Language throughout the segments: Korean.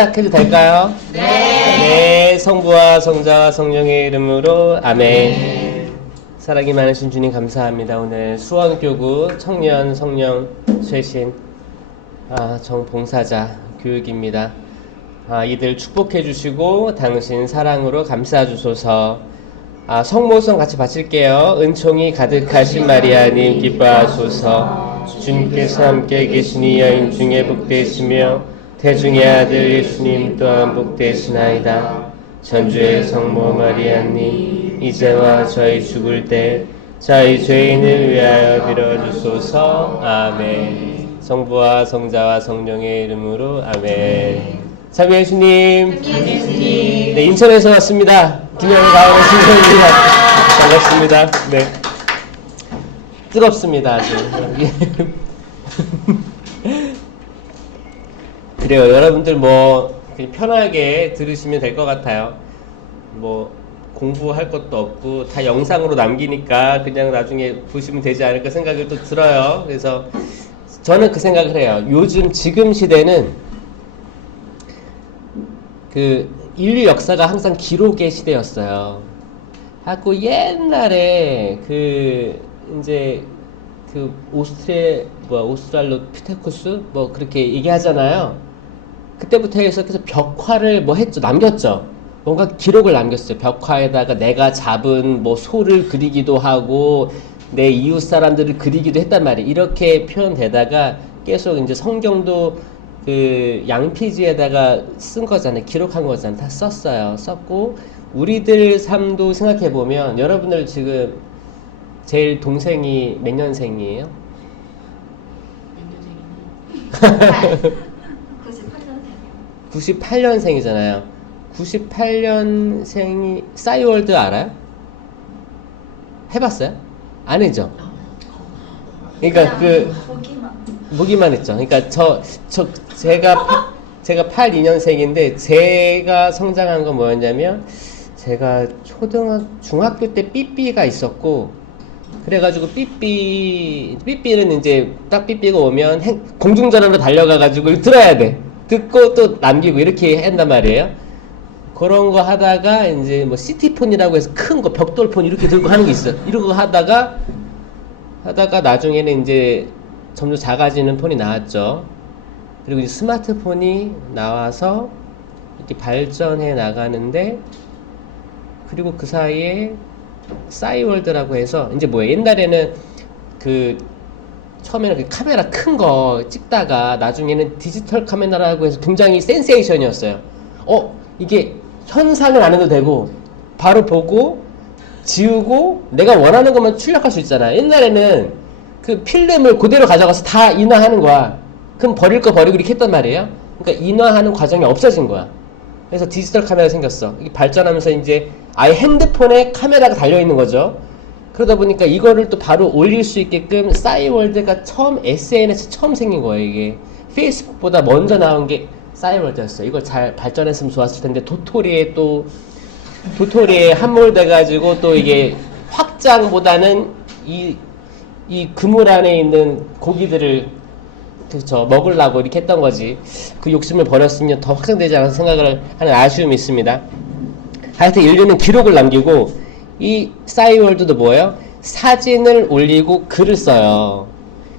시작해도 될까요? 네. 네, 성부와 성자와 성령의 이름으로 아멘. 사랑이 많으신 주님 감사합니다. 오늘 수원교구 청년 성령 쇄신 정봉사자 교육입니다. 이들 축복해 주시고 당신 사랑으로 감싸 주소서. 성모성 같이 바칠게요. 은총이 가득하신 마리아님 기뻐하소서. 주님께서 함께 계시니 여인 중에 복되시며 태중의 아들 예수님 또한 복되시나이다. 전주의 성모 마리아님 이제와 저희 죽을 때 저희 죄인을 위하여 빌어주소서. 아멘. 성부와 성자와 성령의 이름으로 아멘. 참여 예수님. 네, 인천에서 왔습니다. 김영희 가을의 신선입니다. 반갑습니다. 네. 뜨겁습니다, 아주. 그래요. 여러분들 그냥 편하게 들으시면 될 것 같아요. 공부할 것도 없고 다 영상으로 남기니까 그냥 나중에 보시면 되지 않을까 생각이 또 들어요. 그래서 저는 그 생각을 해요. 요즘 지금 시대는 인류 역사가 항상 기록의 시대였어요. 하고 옛날에 오스트랄로피테쿠스 그렇게 얘기하잖아요. 그때부터 해서 계속 벽화를 했죠. 남겼죠. 뭔가 기록을 남겼어요. 벽화에다가 내가 잡은 소를 그리기도 하고 내 이웃 사람들을 그리기도 했단 말이에요. 이렇게 표현되다가 계속 이제 성경도 양피지에다가 쓴 거잖아요. 기록한 거잖아요. 다 썼어요. 썼고 우리들 삶도 생각해 보면 여러분들 지금 제일 동생이 몇 년생이에요? 몇 년생이니? 98년생이잖아요. 98년생이 싸이월드 알아요? 해봤어요? 안 했죠? 그러니까 보기만 했죠. 그러니까 제가 82년생인데 제가 성장한 건 뭐였냐면 제가 중학교 때 삐삐가 있었고 그래가지고 삐삐는 이제 딱 삐삐가 오면 공중전화로 달려가가지고 들어야 돼. 듣고 또 남기고 이렇게 한단 말이에요. 그런 거 하다가 이제 시티폰이라고 해서 큰 거 벽돌폰 이렇게 들고 하는 게 있어. 이런 거 하다가 나중에는 이제 점점 작아지는 폰이 나왔죠. 그리고 이제 스마트폰이 나와서 이렇게 발전해 나가는데 그리고 그 사이에 싸이월드라고 해서 이제 옛날에는 처음에는 카메라 큰 거 찍다가 나중에는 디지털 카메라라고 해서 굉장히 센세이션이었어요. 이게 현상을 안 해도 되고 바로 보고 지우고 내가 원하는 것만 출력할 수 있잖아. 옛날에는 필름을 그대로 가져가서 다 인화하는 거야. 그럼 버릴 거 버리고 이렇게 했단 말이에요. 그러니까 인화하는 과정이 없어진 거야. 그래서 디지털 카메라가 생겼어. 이게 발전하면서 이제 아예 핸드폰에 카메라가 달려있는 거죠. 그러다 보니까 이거를 또 바로 올릴 수 있게끔 싸이월드가 SNS 처음 생긴 거예요. 이게 페이스북보다 먼저 나온 게 싸이월드였어요. 이걸 잘 발전했으면 좋았을 텐데 도토리에 함몰돼가지고 또 이게 확장보다는 이 그물 안에 있는 고기들을 먹으려고 이렇게 했던 거지. 그 욕심을 버렸으면 더 확장되지 않아서 생각을 하는 아쉬움이 있습니다. 하여튼 인류는 기록을 남기고 이 싸이월드도 뭐예요? 사진을 올리고 글을 써요.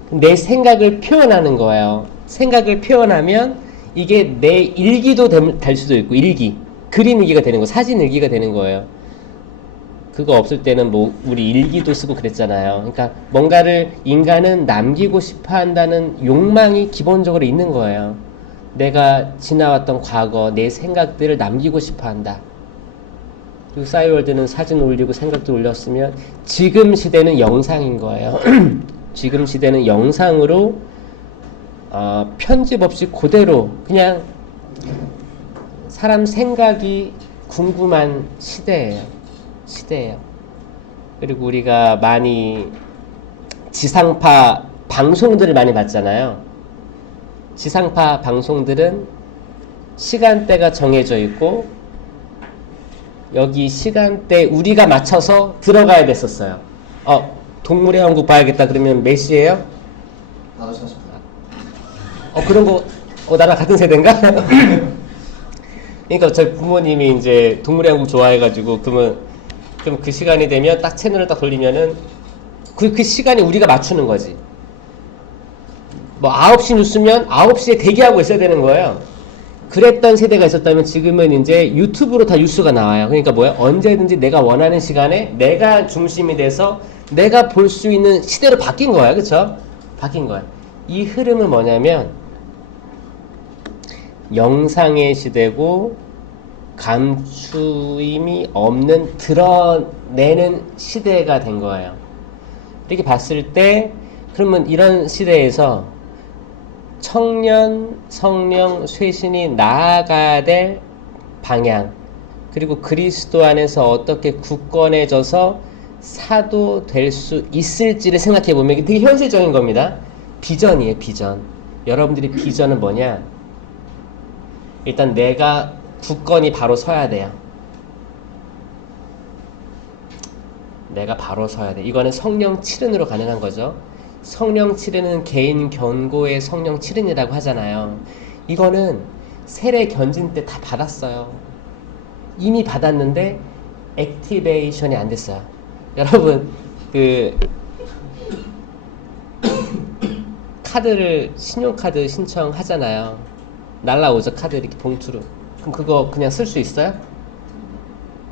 내 생각을 표현하는 거예요. 생각을 표현하면 이게 내 일기도 될 수도 있고 그림 일기가 되는 거, 사진 일기가 되는 거예요. 그거 없을 때는 우리 일기도 쓰고 그랬잖아요. 그러니까 뭔가를 인간은 남기고 싶어 한다는 욕망이 기본적으로 있는 거예요. 내가 지나왔던 과거, 내 생각들을 남기고 싶어 한다. 그리고 싸이월드는 사진 올리고 생각도 올렸으면 지금 시대는 영상인 거예요. 지금 시대는 영상으로 편집 없이 그대로 그냥 사람 생각이 궁금한 시대예요. 그리고 우리가 많이 지상파 방송들을 많이 봤잖아요. 지상파 방송들은 시간대가 정해져 있고 여기 시간대 우리가 맞춰서 들어가야 됐었어요. 동물의 왕국 봐야겠다 그러면 몇 시에요? 5시 40분. 그런 거 나랑 같은 세대인가? 그러니까 저희 부모님이 이제 동물의 왕국 좋아해가지고 그러면 그럼 그 시간이 되면 딱 채널을 딱 돌리면은 그 시간에 우리가 맞추는 거지. 뭐 9시 뉴스면 9시에 대기하고 있어야 되는 거예요. 그랬던 세대가 있었다면 지금은 이제 유튜브로 다 뉴스가 나와요. 그러니까 뭐야? 언제든지 내가 원하는 시간에 내가 중심이 돼서 내가 볼 수 있는 시대로 바뀐 거야. 그쵸? 바뀐 거야. 이 흐름은 뭐냐면 영상의 시대고 감추임이 없는 드러내는 시대가 된 거예요. 이렇게 봤을 때 그러면 이런 시대에서 청년, 성령, 쇄신이 나아가야 될 방향 그리고 그리스도 안에서 어떻게 굳건해져서 사도 될 수 있을지를 생각해 보면 이게 되게 현실적인 겁니다. 비전이에요, 비전. 여러분들이 비전은 뭐냐? 일단 내가 굳건히 바로 서야 돼요. 내가 바로 서야 돼. 이거는 성령 칠은으로 가능한 거죠. 성령 칠은은 개인 견고의 성령 칠은이라고 하잖아요. 이거는 세례 견진 때 다 받았어요. 이미 받았는데 액티베이션이 안 됐어요. 여러분 그 카드를 신용카드 신청하잖아요. 날라오죠 카드 이렇게 봉투로. 그럼 그거 그냥 쓸 수 있어요?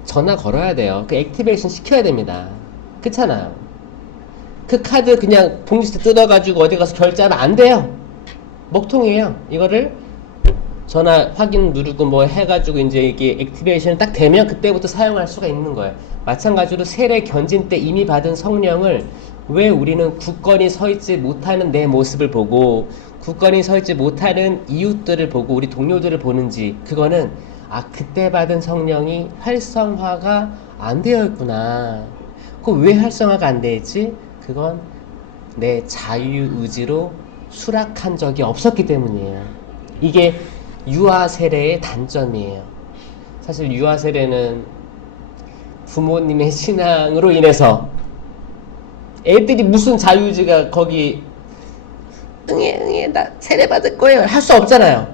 전화 걸어야 돼요. 그 액티베이션 시켜야 됩니다. 그렇잖아요. 그 카드 그냥 봉지 뜯어가지고 어디 가서 결제하면 안 돼요. 먹통이에요. 이거를 전화 확인 누르고 뭐 해가지고 이제 이게 액티베이션 딱 되면 그때부터 사용할 수가 있는 거예요. 마찬가지로 세례 견진 때 이미 받은 성령을 왜 우리는 굳건히 서 있지 못하는 내 모습을 보고 굳건히 서 있지 못하는 이웃들을 보고 우리 동료들을 보는지 그거는 그때 받은 성령이 활성화가 안 되어 있구나. 그럼 왜 활성화가 안 돼 있지? 그건 내 자유의지로 수락한 적이 없었기 때문이에요. 이게 유아 세례의 단점이에요. 사실 유아 세례는 부모님의 신앙으로 인해서 애들이 무슨 자유의지가 거기 응애 나 세례 받을 거예요 할 수 없잖아요.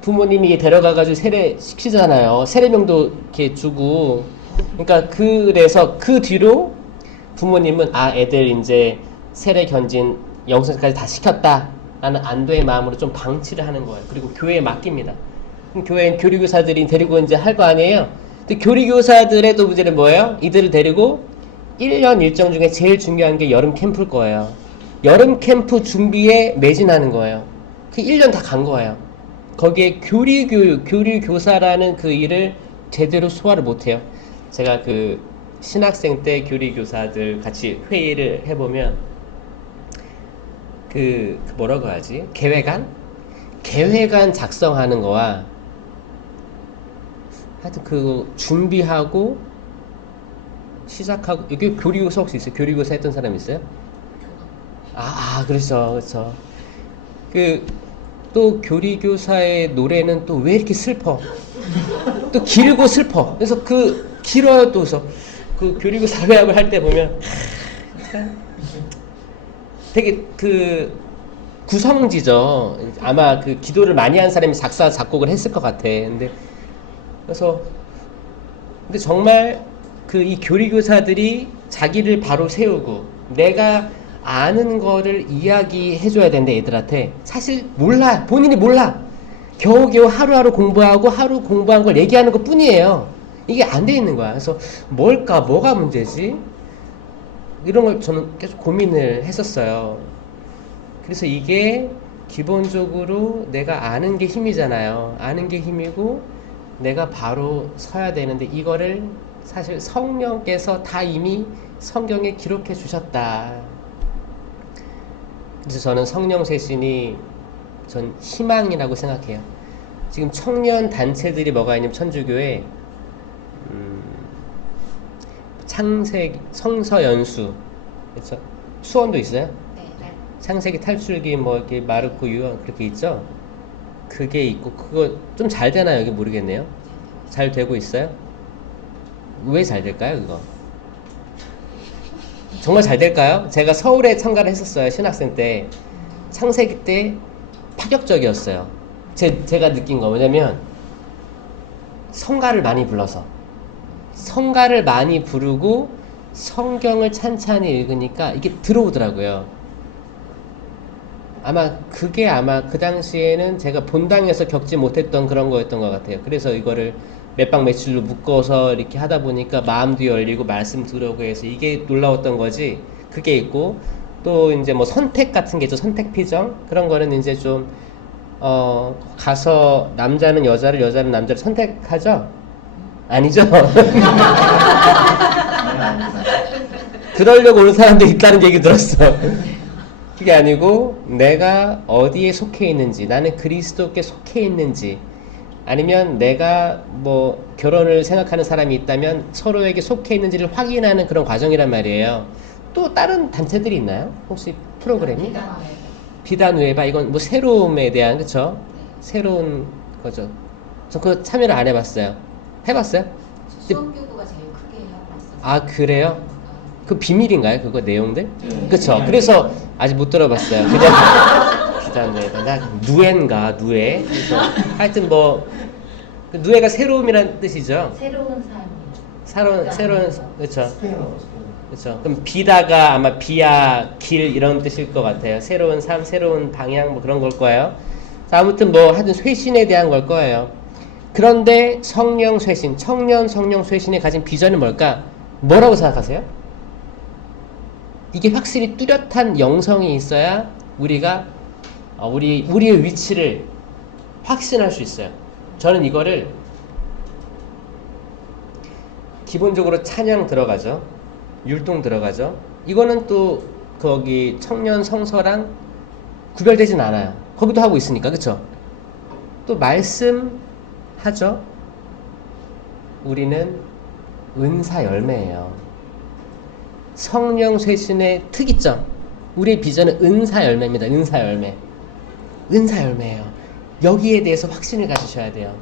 부모님이 데려가가지고 세례 시키잖아요. 세례명도 이렇게 주고. 그러니까 그래서 그 뒤로 부모님은 애들 이제 세례 견진 영성까지 다 시켰다 라는 안도의 마음으로 좀 방치를 하는 거예요. 그리고 교회에 맡깁니다. 그럼 교회엔 교리교사들이 데리고 이제 할 거 아니에요. 근데 교리교사들의 또 문제는 뭐예요? 이들을 데리고 1년 일정 중에 제일 중요한 게 여름 캠프일 거예요. 여름 캠프 준비에 매진하는 거예요. 그 1년 다 간 거예요. 거기에 교리교육, 교리교사라는 그 일을 제대로 소화를 못해요. 제가 그 신학생 때 교리교사들 같이 회의를 해보면 그 뭐라고 하지? 계획안? 계획안 작성하는 거와 하여튼 그 준비하고 시작하고 이게 교리교사 혹시 있어요? 교리교사 했던 사람 있어요? 그렇죠. 또 교리교사의 노래는 또 왜 이렇게 슬퍼? 또 길고 슬퍼. 그래서 길어요 또. 그래서 그 교리교사 회합을 할 때 보면 되게 구성지죠. 아마 그 기도를 많이 한 사람이 작사 작곡을 했을 것 같아. 근데 정말 이 교리교사들이 자기를 바로 세우고 내가 아는 거를 이야기해줘야 되는데 애들한테 사실 몰라. 본인이 몰라. 겨우겨우 하루하루 공부하고 하루 공부한 걸 얘기하는 것 뿐이에요. 이게 안 돼 있는 거야. 그래서 뭐가 문제지? 이런 걸 저는 계속 고민을 했었어요. 그래서 이게 기본적으로 내가 아는 게 힘이잖아요. 아는 게 힘이고 내가 바로 서야 되는데 이거를 사실 성령께서 다 이미 성경에 기록해 주셨다. 그래서 저는 성령 쇄신이 전 희망이라고 생각해요. 지금 청년 단체들이 뭐가 있냐면 천주교에 창세기, 성서연수, 그렇죠? 수원도 있어요? 네. 창세기, 탈출기, 뭐 이렇게 마르코, 요한 그렇게 있죠? 그게 있고 그거 좀 잘 되나요? 여기 모르겠네요. 잘 되고 있어요? 왜 잘 될까요, 그거? 정말 잘 될까요? 제가 서울에 참가를 했었어요. 신학생 때. 창세기 때 파격적이었어요. 제가 느낀 거 뭐냐면 성가를 많이 불러서 성가를 많이 부르고 성경을 찬찬히 읽으니까 이게 들어오더라고요. 아마 그 당시에는 제가 본당에서 겪지 못했던 그런 거였던 것 같아요. 그래서 이거를 몇박 며칠로 묶어서 이렇게 하다 보니까 마음도 열리고 말씀 들어오고 해서 이게 놀라웠던 거지. 그게 있고 또 이제 뭐 선택 같은 게 있죠. 선택 피정 그런 거는 이제 좀 가서 남자는 여자를 여자는 남자를 선택하죠? 아니죠? 그러려고 오는 사람도 있다는 얘기 들었어. 그게 아니고 내가 어디에 속해 있는지, 나는 그리스도께 속해 있는지, 아니면 내가 뭐 결혼을 생각하는 사람이 있다면 서로에게 속해 있는지를 확인하는 그런 과정이란 말이에요. 또 다른 단체들이 있나요? 혹시 프로그램이? 비단누에바, 이건 뭐 새로움에 대한, 그쵸? 새로운 거죠. 저 그거 참여를 안 해봤어요. 해봤어요? 수학교구가 제일 크게 하고 있어서. 아, 그래요? 그 비밀인가요? 그거 내용들? 그쵸? 그래서 아직 못 들어봤어요. 그냥 비단누에바, 나 누엔가 누에. 그래서 하여튼 뭐 그 누에가 새로움이란 뜻이죠. 새로운 삶이. 새로운 그쵸? 그렇죠. 그럼 비다가 아마 비야 길 이런 뜻일 것 같아요. 새로운 삶, 새로운 방향 뭐 그런 걸 거예요. 자, 아무튼 뭐 하여튼 쇄신에 대한 걸 거예요. 그런데 성령 쇄신, 청년 성령 쇄신이 가진 비전은 뭘까? 뭐라고 생각하세요? 이게 확실히 뚜렷한 영성이 있어야 우리가 우리의 위치를 확신할 수 있어요. 저는 이거를 기본적으로 찬양 들어가죠. 율동 들어가죠. 이거는 또 거기 청년 성서랑 구별되진 않아요. 거기도 하고 있으니까. 그쵸? 또 말씀하죠. 우리는 은사 열매예요. 성령 쇄신의 특이점, 우리의 비전은 은사 열매입니다. 은사 열매. 은사 열매예요. 여기에 대해서 확신을 가지셔야 돼요.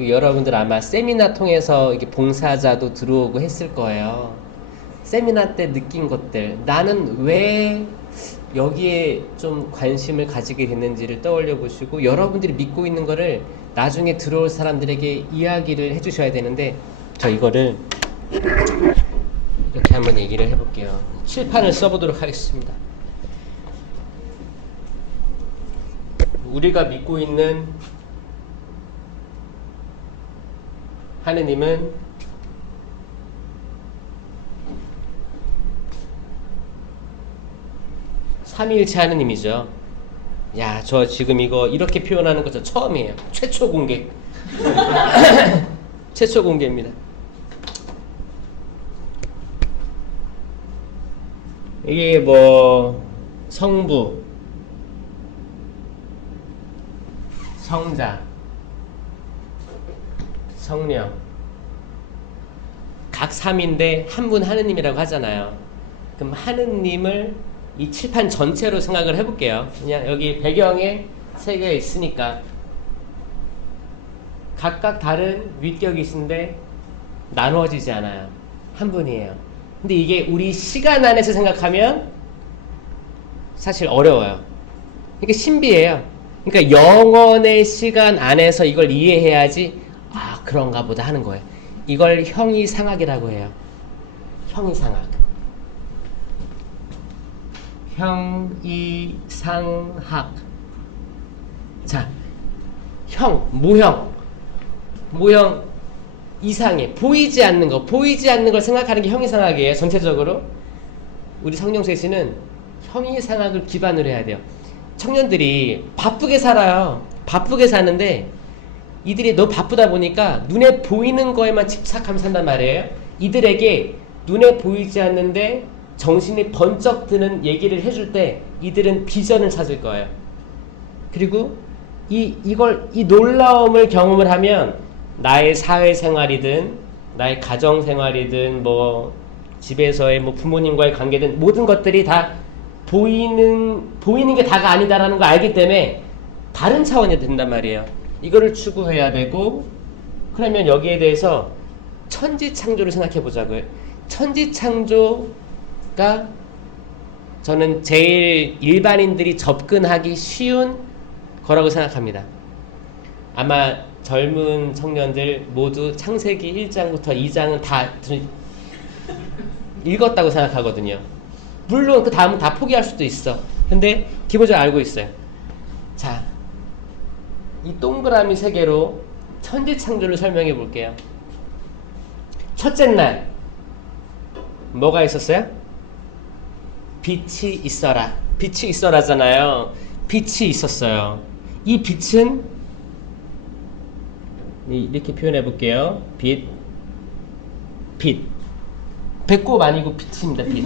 여러분들 아마 세미나 통해서 이게 봉사자도 들어오고 했을 거예요. 세미나 때 느낀 것들, 나는 왜 여기에 좀 관심을 가지게 됐는지를 떠올려 보시고, 여러분들이 믿고 있는 거를 나중에 들어올 사람들에게 이야기를 해주셔야 되는데, 저 이거를 이렇게 한번 얘기를 해볼게요. 칠판을 써보도록 하겠습니다. 우리가 믿고 있는 하느님은 삼위일체 하느님이죠. 야, 저 지금 이거 이렇게 표현하는 거 저 처음이에요. 최초 공개. 최초 공개입니다. 이게 뭐 성부, 성자, 성령, 각 3인데 한 분 하느님이라고 하잖아요. 그럼 하느님을 이 칠판 전체로 생각을 해볼게요. 그냥 여기 배경에 세 개 있으니까 각각 다른 위격이신데 나누어지지 않아요. 한 분이에요. 근데 이게 우리 시간 안에서 생각하면 사실 어려워요. 이게 신비해요. 그러니까 영원의 시간 안에서 이걸 이해해야지, 아, 그런가 보다 하는 거예요. 이걸 형이상학이라고 해요. 형이상학. 형이상학. 자, 모형 이상해. 보이지 않는 걸 생각하는 게 형이상학이에요. 전체적으로 우리 성령쇄신은 형이상학을 기반으로 해야 돼요. 청년들이 바쁘게 살아요. 바쁘게 사는데 이들이 너무 바쁘다 보니까 눈에 보이는 거에만 집착하면서 산단 말이에요. 이들에게 눈에 보이지 않는데 정신이 번쩍 드는 얘기를 해줄 때 이들은 비전을 찾을 거예요. 그리고 이 놀라움을 경험을 하면 나의 사회생활이든 나의 가정생활이든 뭐 집에서의 뭐 부모님과의 관계든 모든 것들이 다 보이는 게 다가 아니다라는 걸 알기 때문에 다른 차원이 된단 말이에요. 이거를 추구해야 되고, 그러면 여기에 대해서 천지창조를 생각해 보자고요. 천지창조가 저는 제일 일반인들이 접근하기 쉬운 거라고 생각합니다. 아마 젊은 청년들 모두 창세기 1장부터 2장은 다 읽었다고 생각하거든요. 물론 그 다음은 다 포기할 수도 있어. 근데 기본적으로 알고 있어요. 자, 이 동그라미 세 개로 천지창조를 설명해 볼게요. 첫째 날 뭐가 있었어요? 빛이 있어라. 빛이 있어라잖아요. 빛이 있었어요. 이 빛은 이렇게 표현해 볼게요. 빛. 배꼽 아니고 빛입니다. 빛.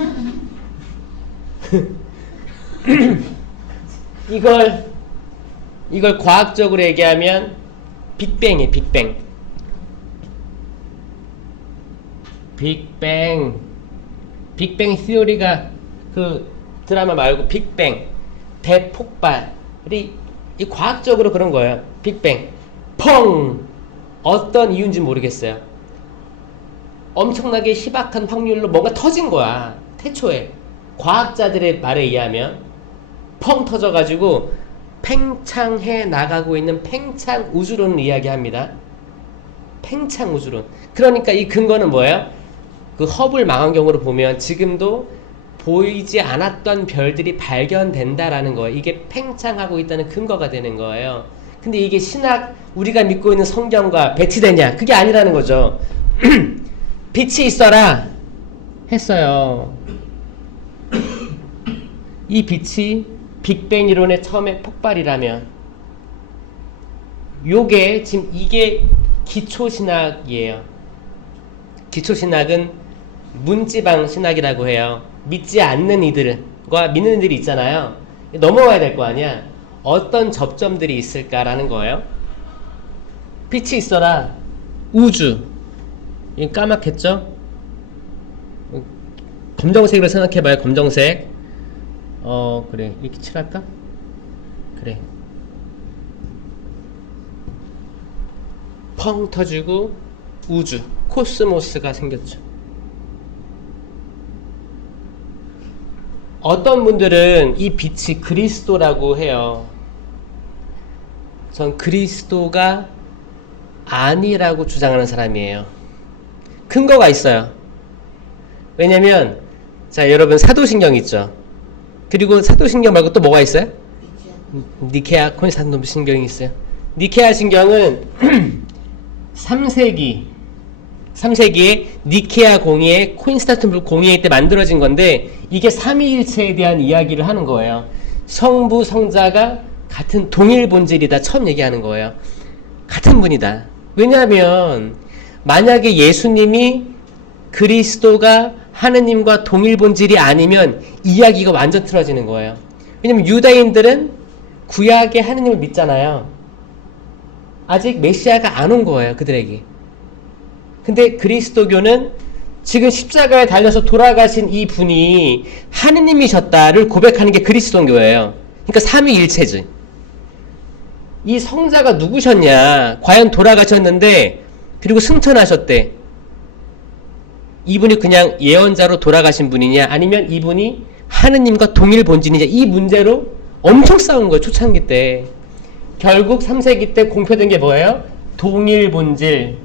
이걸 과학적으로 얘기하면 빅뱅이에요. 빅뱅 시오리가 그 드라마 말고 빅뱅 대폭발이 이 과학적으로 그런 거예요. 빅뱅 펑 어떤 이유인지 모르겠어요. 엄청나게 희박한 확률로 뭔가 터진 거야. 태초에 과학자들의 말에 의하면 펑 터져가지고 팽창해 나가고 있는 팽창 우주론을 이야기합니다. 팽창 우주론. 그러니까 이 근거는 뭐예요? 그 허블 망원경으로 보면 지금도 보이지 않았던 별들이 발견된다라는 거예요. 이게 팽창하고 있다는 근거가 되는 거예요. 근데 이게 신학, 우리가 믿고 있는 성경과 배치되냐? 그게 아니라는 거죠. 빛이 있어라 했어요. 이 빛이 빅뱅 이론의 처음에 폭발이라면 요게 지금 이게 기초신학이에요. 기초신학은 문지방 신학이라고 해요. 믿지 않는 이들과 믿는 이들이 있잖아요. 넘어와야 될 거 아니야. 어떤 접점들이 있을까라는 거예요. 빛이 있어라. 우주. 이 까맣겠죠? 검정색으로 생각해봐요. 검정색. 그래. 이렇게 칠할까? 그래. 펑 터지고 우주, 코스모스가 생겼죠. 어떤 분들은 이 빛이 그리스도라고 해요. 전 그리스도가 아니라고 주장하는 사람이에요. 근거가 있어요. 왜냐면 자, 여러분 사도신경 있죠. 그리고 사도신경 말고 또 뭐가 있어요? 니케아 콘스탄티노플 신경이 있어요. 니케아 신경은 3세기에 니케아 공의회, 콘스탄티노플 공의회 때 만들어진 건데 이게 삼위일체에 대한 이야기를 하는 거예요. 성부, 성자가 같은 동일 본질이다. 처음 얘기하는 거예요. 같은 분이다. 왜냐하면 만약에 예수님이 그리스도가 하느님과 동일 본질이 아니면 이야기가 완전 틀어지는 거예요. 왜냐면 유다인들은 구약의 하느님을 믿잖아요. 아직 메시아가 안 온 거예요. 그들에게. 근데 그리스도교는 지금 십자가에 달려서 돌아가신 이 분이 하느님이셨다를 고백하는 게 그리스도교예요. 그러니까 삼위일체지. 이 성자가 누구셨냐? 과연 돌아가셨는데 그리고 승천하셨대. 이분이 그냥 예언자로 돌아가신 분이냐? 아니면 이분이 하느님과 동일 본질이냐? 이 문제로 엄청 싸운 거예요. 초창기 때. 결국 3세기 때 공표된 게 뭐예요? 동일 본질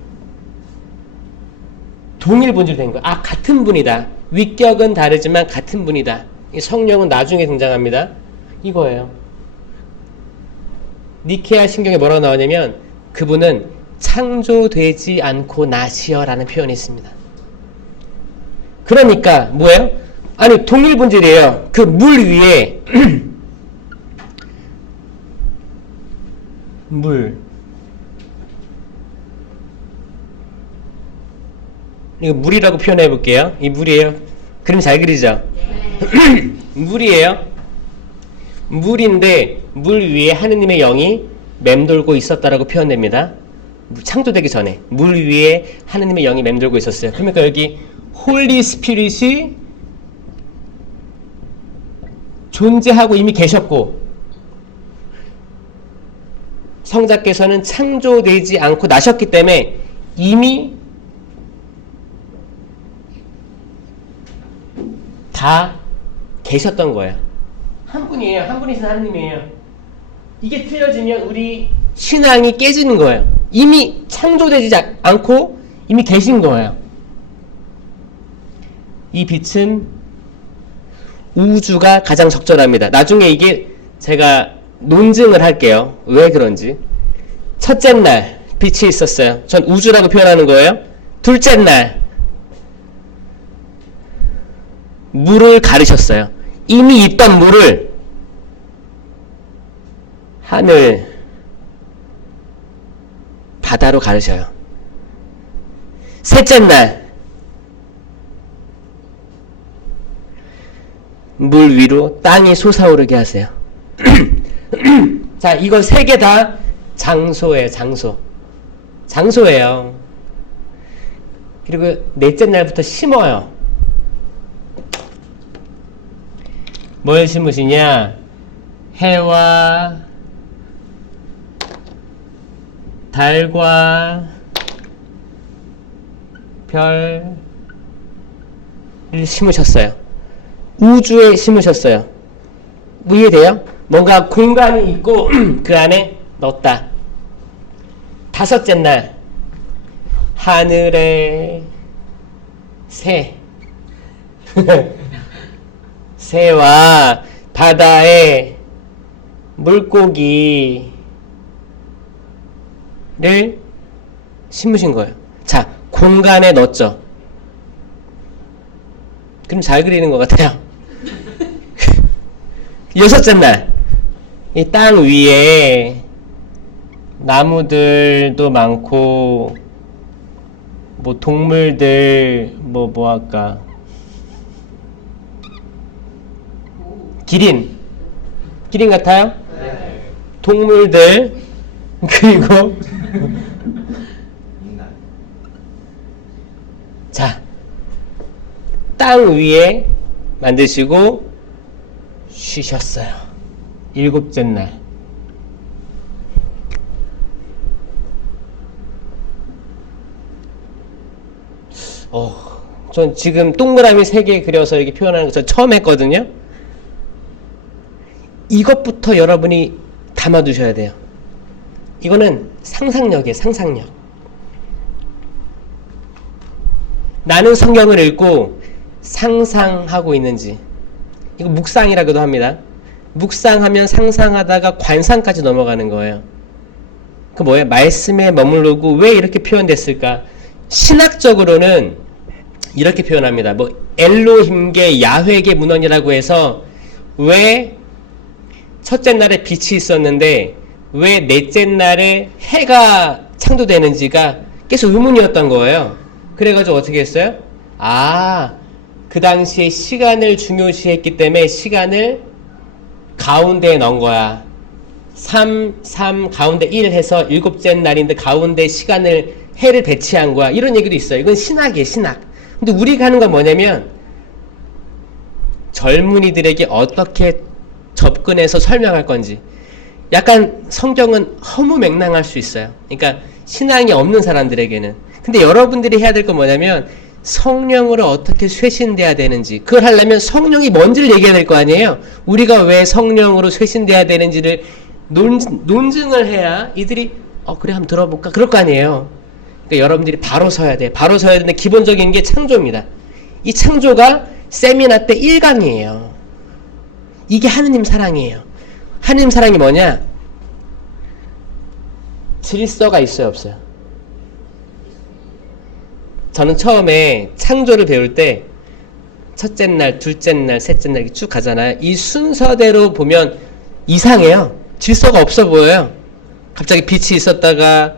된 거예요. 아, 같은 분이다. 위격은 다르지만 같은 분이다. 이 성령은 나중에 등장합니다. 이거예요. 니케아 신경에 뭐라고 나오냐면 그분은 창조되지 않고 나시어라는 표현이 있습니다. 그러니까 뭐예요? 아니, 동일 본질이에요. 그 물 위에 이거 물이라고 표현해 볼게요. 이 물이에요. 그림 잘 그리죠? 네. 물이에요. 물인데 물 위에 하느님의 영이 맴돌고 있었다라고 표현됩니다. 창조되기 전에 물 위에 하느님의 영이 맴돌고 있었어요. 그러니까 여기 홀리 스피릿이 존재하고 이미 계셨고 성자께서는 창조되지 않고 나셨기 때문에 이미 다 계셨던 거예요. 한 분이에요. 한 분이신 하느님이에요. 이게 틀려지면 우리 신앙이 깨지는 거예요. 이미 창조되지 않고 이미 계신 거예요. 이 빛은 우주가 가장 적절합니다. 나중에 이게 제가 논증을 할게요. 왜 그런지. 첫째 날 빛이 있었어요. 전 우주라고 표현하는 거예요. 둘째 날 물을 가르셨어요. 이미 있던 물을 하늘, 바다로 가르셔요. 셋째 날 물 위로 땅이 솟아오르게 하세요. 자, 이거 세 개 다 장소예요. 장소예요. 그리고 넷째 날부터 심어요. 뭘 심으시냐? 해와 달과 별을 심으셨어요. 우주에 심으셨어요. 이해돼요? 뭔가 공간이 있고 그 안에 넣었다. 다섯째 날 하늘에 새 새와 바다에 물고기를 심으신 거예요. 자, 공간에 넣었죠. 그럼 잘 그리는 것 같아요. 여섯째 날, 이 땅 위에 나무들도 많고, 뭐 동물들, 뭐 할까? 기린 같아요? 네. 동물들, 그리고, 자, 땅 위에 만드시고 쉬셨어요. 일곱째 날. 전 지금 동그라미 3개 그려서 이렇게 표현하는 거 저 처음 했거든요. 이것부터 여러분이 담아두셔야 돼요. 이거는 상상력이에요. 상상력. 나는 성경을 읽고 상상하고 있는지. 이거 묵상이라고도 합니다. 묵상하면 상상하다가 관상까지 넘어가는 거예요. 그 뭐예요? 말씀에 머무르고 왜 이렇게 표현됐을까? 신학적으로는 이렇게 표현합니다. 뭐 엘로힘계 야훼계 문헌이라고 해서 왜 첫째 날에 빛이 있었는데 왜 넷째 날에 해가 창조되는지가 계속 의문이었던 거예요. 그래가지고 어떻게 했어요? 그 당시에 시간을 중요시했기 때문에 시간을 가운데에 넣은 거야. 3 가운데 1 해서 일곱째 날인데 가운데 시간을 해를 배치한 거야. 이런 얘기도 있어요. 이건 신학이에요. 신학. 근데 우리가 하는 건 뭐냐면 젊은이들에게 어떻게 접근해서 설명할 건지. 약간 성경은 허무맹랑할 수 있어요. 그러니까 신앙이 없는 사람들에게는. 근데 여러분들이 해야 될 건 뭐냐면 성령으로 어떻게 쇄신돼야 되는지, 그걸 하려면 성령이 뭔지를 얘기해야 될 거 아니에요. 우리가 왜 성령으로 쇄신돼야 되는지를 논증을 해야 이들이 그래 한번 들어볼까 그럴 거 아니에요. 그러니까 여러분들이 바로 서야 돼. 바로 서야 되는데 기본적인 게 창조입니다. 이 창조가 세미나 때 1강이에요. 이게 하느님 사랑이에요. 하느님 사랑이 뭐냐? 질서가 있어요, 없어요? 저는 처음에 창조를 배울 때 첫째 날, 둘째 날, 셋째 날 쭉 가잖아요. 이 순서대로 보면 이상해요. 질서가 없어 보여요. 갑자기 빛이 있었다가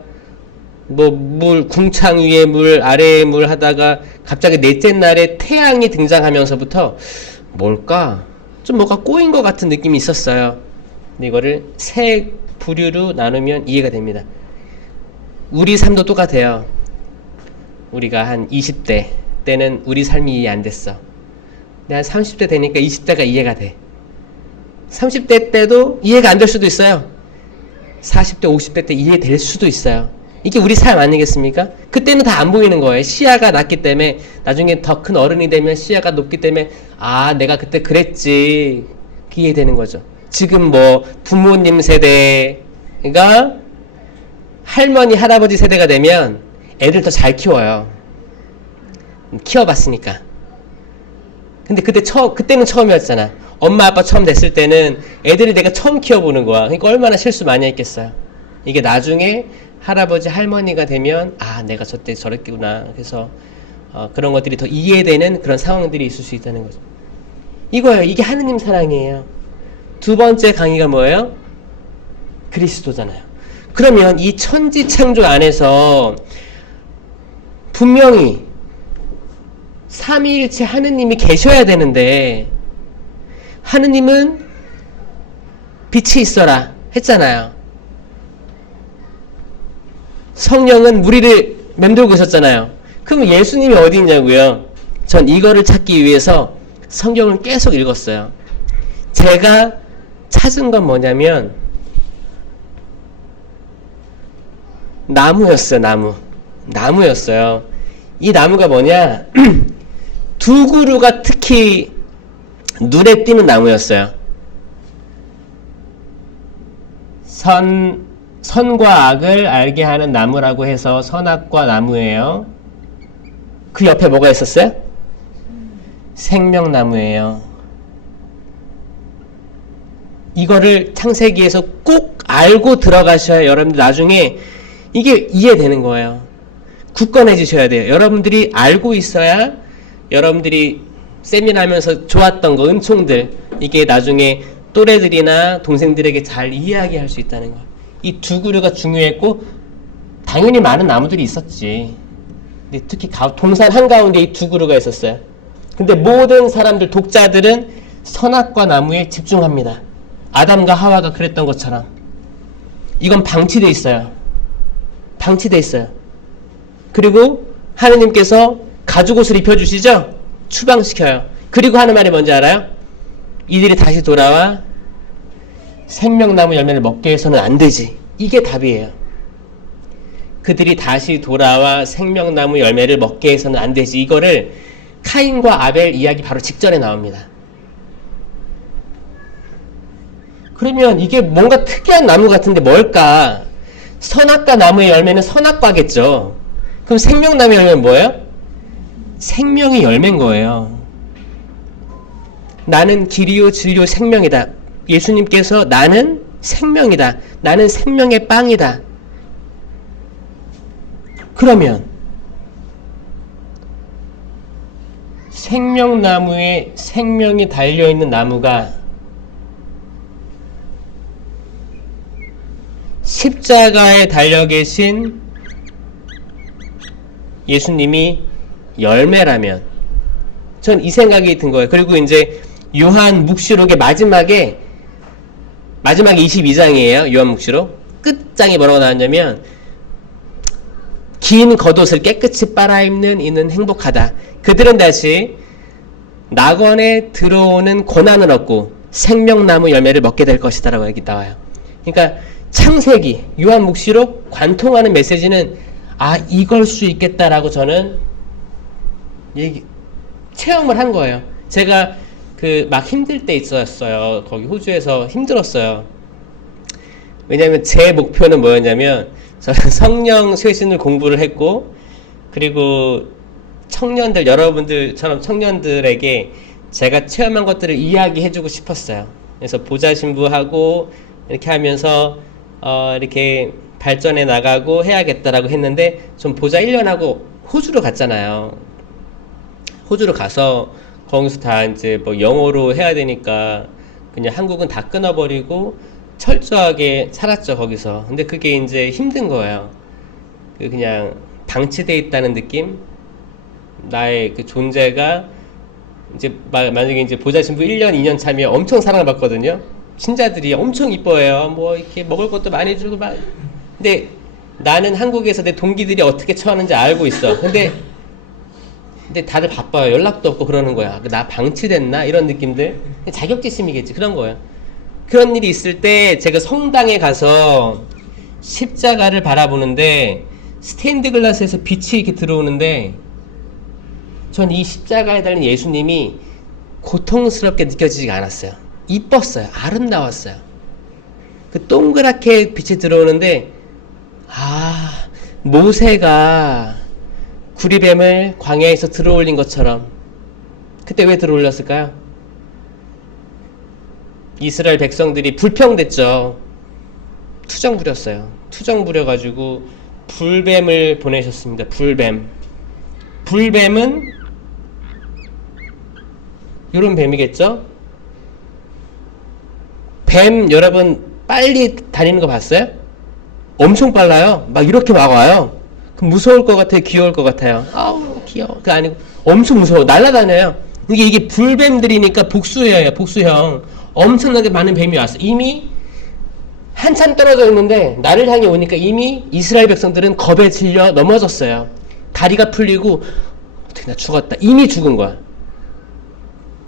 뭐 물, 궁창 위에 물, 아래에 물 하다가 갑자기 넷째 날에 태양이 등장하면서부터 뭘까? 좀 뭐가 꼬인 것 같은 느낌이 있었어요. 근데 이거를 세 부류로 나누면 이해가 됩니다. 우리 삶도 똑같아요. 우리가 한 20대 때는 우리 삶이 이해 안 됐어. 근데 한 30대 되니까 20대가 이해가 돼. 30대 때도 이해가 안 될 수도 있어요. 40대, 50대 때 이해될 수도 있어요. 이게 우리 삶 아니겠습니까? 그때는 다 안 보이는 거예요. 시야가 낮기 때문에. 나중에 더 큰 어른이 되면 시야가 높기 때문에 내가 그때 그랬지. 이해되는 거죠. 지금 뭐 부모님 세대가 할머니, 할아버지 세대가 되면 애들 더 잘 키워요. 키워봤으니까. 근데 그때는 처음이었잖아. 엄마, 아빠 처음 됐을 때는 애들이 내가 처음 키워보는 거야. 그러니까 얼마나 실수 많이 했겠어요. 이게 나중에 할아버지, 할머니가 되면, 아, 내가 저때 저랬구나. 그래서, 그런 것들이 더 이해되는 그런 상황들이 있을 수 있다는 거죠. 이거예요. 이게 하느님 사랑이에요. 두 번째 강의가 뭐예요? 그리스도잖아요. 그러면 이 천지 창조 안에서 분명히 삼위일체 하느님이 계셔야 되는데, 하느님은 빛이 있어라 했잖아요. 성령은 무리를 맴돌고 있었잖아요. 그럼 예수님이 어디 있냐고요? 전 이거를 찾기 위해서 성경을 계속 읽었어요. 제가 찾은 건 뭐냐면 나무였어요. 나무였어요. 이 나무가 뭐냐? 두 그루가 특히 눈에 띄는 나무였어요. 선과 악을 알게 하는 나무라고 해서 선악과 나무예요. 그 옆에 뭐가 있었어요? 생명나무예요. 이거를 창세기에서 꼭 알고 들어가셔야 여러분들 나중에 이게 이해되는 거예요. 굳건해지셔야 돼요. 여러분들이 알고 있어야 여러분들이 세미나하면서 좋았던 거, 은총들, 이게 나중에 또래들이나 동생들에게 잘 이야기할 수 있다는 거. 이 두 그루가 중요했고, 당연히 많은 나무들이 있었지. 근데 특히 동산 한가운데 이 두 그루가 있었어요. 근데 모든 사람들, 독자들은 선악과 나무에 집중합니다. 아담과 하와가 그랬던 것처럼. 이건 방치되어 있어요. 방치되어 있어요. 그리고 하느님께서 가죽옷을 입혀주시죠? 추방시켜요. 그리고 하는 말이 뭔지 알아요? 이들이 다시 돌아와 생명나무 열매를 먹게 해서는 안 되지. 이게 답이에요. 그들이 다시 돌아와 생명나무 열매를 먹게 해서는 안 되지. 이거를 카인과 아벨 이야기 바로 직전에 나옵니다. 그러면 이게 뭔가 특이한 나무 같은데 뭘까? 선악과 나무의 열매는 선악과겠죠. 그럼 생명나무의 열매는 뭐예요? 생명의 열매인 거예요. 나는 길이요 진리요 생명이다. 예수님께서 나는 생명이다. 나는 생명의 빵이다. 그러면 생명나무에 생명이 달려있는 나무가 십자가에 달려 계신 예수님이 열매라면 전 이 생각이 든 거예요. 그리고 이제 요한 묵시록의 마지막에 22장이에요. 요한 묵시록 끝장이 뭐라고 나왔냐면 긴 겉옷을 깨끗이 빨아입는 이는 행복하다. 그들은 다시 낙원에 들어오는 고난을 얻고 생명나무 열매를 먹게 될 것이다 라고 여기 나와요. 그러니까 창세기 요한 묵시록 관통하는 메시지는 이걸 수 있겠다라고 저는 체험을 한 거예요. 제가 막 힘들 때 있었어요. 거기 호주에서 힘들었어요. 왜냐면 제 목표는 뭐였냐면 저는 성령 쇄신을 공부를 했고, 그리고 청년들, 여러분들처럼 청년들에게 제가 체험한 것들을 이야기해주고 싶었어요. 그래서 보좌신부하고 이렇게 하면서 이렇게 발전해 나가고 해야겠다라고 했는데, 좀 보좌 1년 하고 호주로 갔잖아요. 호주로 가서 거기서 다 이제 뭐 영어로 해야 되니까 그냥 한국은 다 끊어버리고 철저하게 살았죠, 거기서. 근데 그게 이제 힘든 거예요. 그냥 방치돼 있다는 느낌? 나의 그 존재가 이제 만약에 이제 보좌 신부 1년, 2년 차면 엄청 사랑을 받거든요. 신자들이 엄청 이뻐해요. 뭐 이렇게 먹을 것도 많이 주고 막. 근데 나는 한국에서 내 동기들이 어떻게 처하는지 알고 있어. 근데 다들 바빠요. 연락도 없고 그러는 거야. 나 방치됐나? 이런 느낌들. 자격지심이겠지. 그런 거예요. 그런 일이 있을 때 제가 성당에 가서 십자가를 바라보는데 스테인드 글라스에서 빛이 이렇게 들어오는데 전 이 십자가에 달린 예수님이 고통스럽게 느껴지지가 않았어요. 이뻤어요. 아름다웠어요. 그 동그랗게 빛이 들어오는데 아, 모세가 구리뱀을 광야에서 들어올린 것처럼 그때 왜 들어올렸을까요? 이스라엘 백성들이 불평됐죠. 투정 부렸어요. 투정 부려가지고 불뱀을 보내셨습니다. 불뱀. 불뱀은 요런 뱀이겠죠? 뱀 여러분 빨리 다니는 거 봤어요? 엄청 빨라요. 막 이렇게 막 와요. 그럼 무서울 것 같아요? 귀여울 것 같아요? 아우 귀여워. 그거 아니고 엄청 무서워. 날아다녀요. 이게 불뱀들이니까 복수예요. 복수형. 엄청나게 많은 뱀이 왔어. 이미 한참 떨어져 있는데 나를 향해 오니까 이미 이스라엘 백성들은 겁에 질려 넘어졌어요. 다리가 풀리고 어떻게 나 죽었다. 이미 죽은 거야.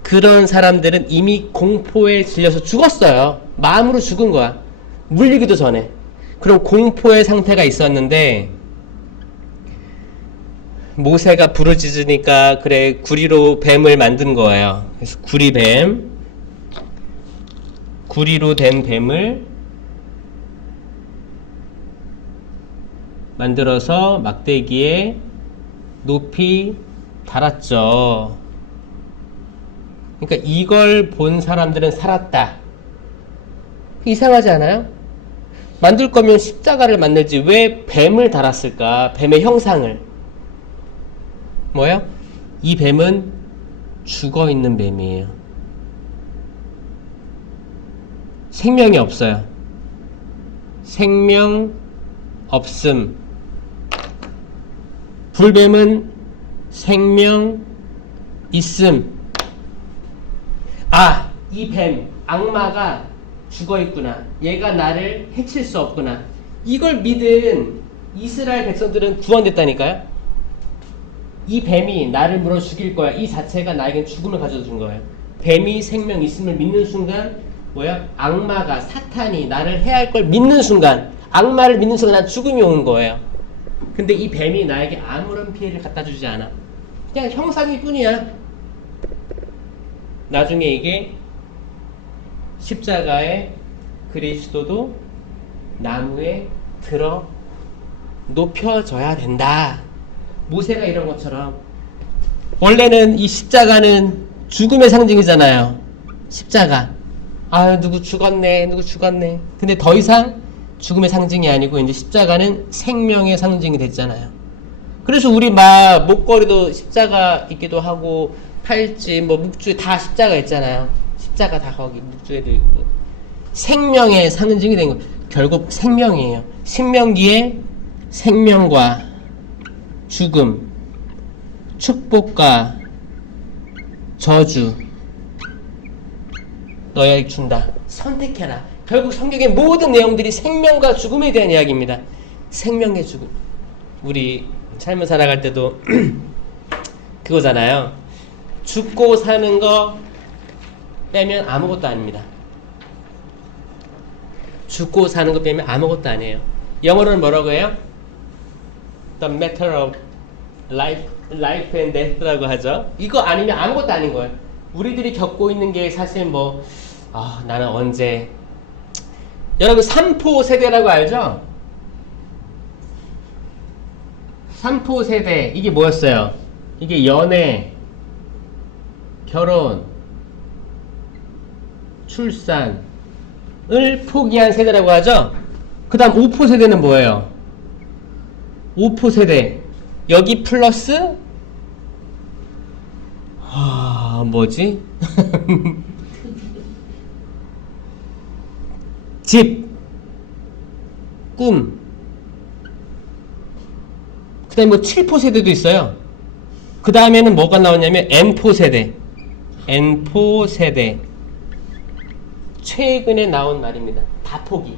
그런 사람들은 이미 공포에 질려서 죽었어요. 마음으로 죽은 거야. 물리기도 전에. 그런 공포의 상태가 있었는데 모세가 부르짖으니까 그래 구리로 뱀을 만든 거예요. 그래서 구리뱀, 구리로 된 뱀을 만들어서 막대기에 높이 달았죠. 그러니까 이걸 본 사람들은 살았다. 이상하지 않아요? 만들 거면 십자가를 만들지 왜 뱀을 달았을까? 뱀의 형상을. 뭐요? 이 뱀은 죽어있는 뱀이에요. 생명이 없어요. 생명 없음. 불뱀은 생명 있음. 아, 이 뱀, 악마가 죽어있구나. 얘가 나를 해칠 수 없구나. 이걸 믿은 이스라엘 백성들은 구원됐다니까요. 이 뱀이 나를 물어 죽일 거야. 이 자체가 나에겐 죽음을 가져다 준 거예요. 뱀이 생명 있음을 믿는 순간 뭐야? 악마가 사탄이 나를 해할 걸 믿는 순간, 악마를 믿는 순간 난 죽음이 오는 거예요. 근데 이 뱀이 나에게 아무런 피해를 갖다 주지 않아. 그냥 형상일 뿐이야. 나중에 이게 십자가에 그리스도도 나무에 들어 높여져야 된다. 모세가 이런 것처럼. 원래는 이 십자가는 죽음의 상징이잖아요. 십자가. 아, 누구 죽었네, 누구 죽었네. 근데 더 이상 죽음의 상징이 아니고 이제 십자가는 생명의 상징이 됐잖아요. 그래서 우리 막 목걸이도 십자가 있기도 하고 팔찌, 뭐 묵주에 다 십자가 있잖아요. 십자가 다 거기 묵주에도 있고. 생명의 상징이 된 거. 결국 생명이에요. 신명기에 생명과 죽음, 축복과 저주 너에게 준다. 선택해라. 결국 성경의 모든 내용들이 생명과 죽음에 대한 이야기입니다. 생명의 죽음. 우리 삶을 살아갈 때도 그거잖아요. 죽고 사는 거 빼면 아무것도 아닙니다. 죽고 사는 거 빼면 아무것도 아니에요. 영어로는 뭐라고 해요? The matter of life and death라고 하죠. 이거 아니면 아무것도 아닌 거예요. 우리들이 겪고 있는 게 사실 뭐 나는 언제 여러분 3포 세대라고 알죠? 3포 세대 이게 뭐였어요? 이게 연애, 결혼, 출산을 포기한 세대라고 하죠? 그 다음 5포 세대는 뭐예요? 5포 세대 여기 플러스 뭐지? 집, 꿈. 그 다음에 뭐 7포 세대도 있어요. 그 다음에는 뭐가 나오냐면 N포 세대. N포 세대. 최근에 나온 말입니다. 다 포기.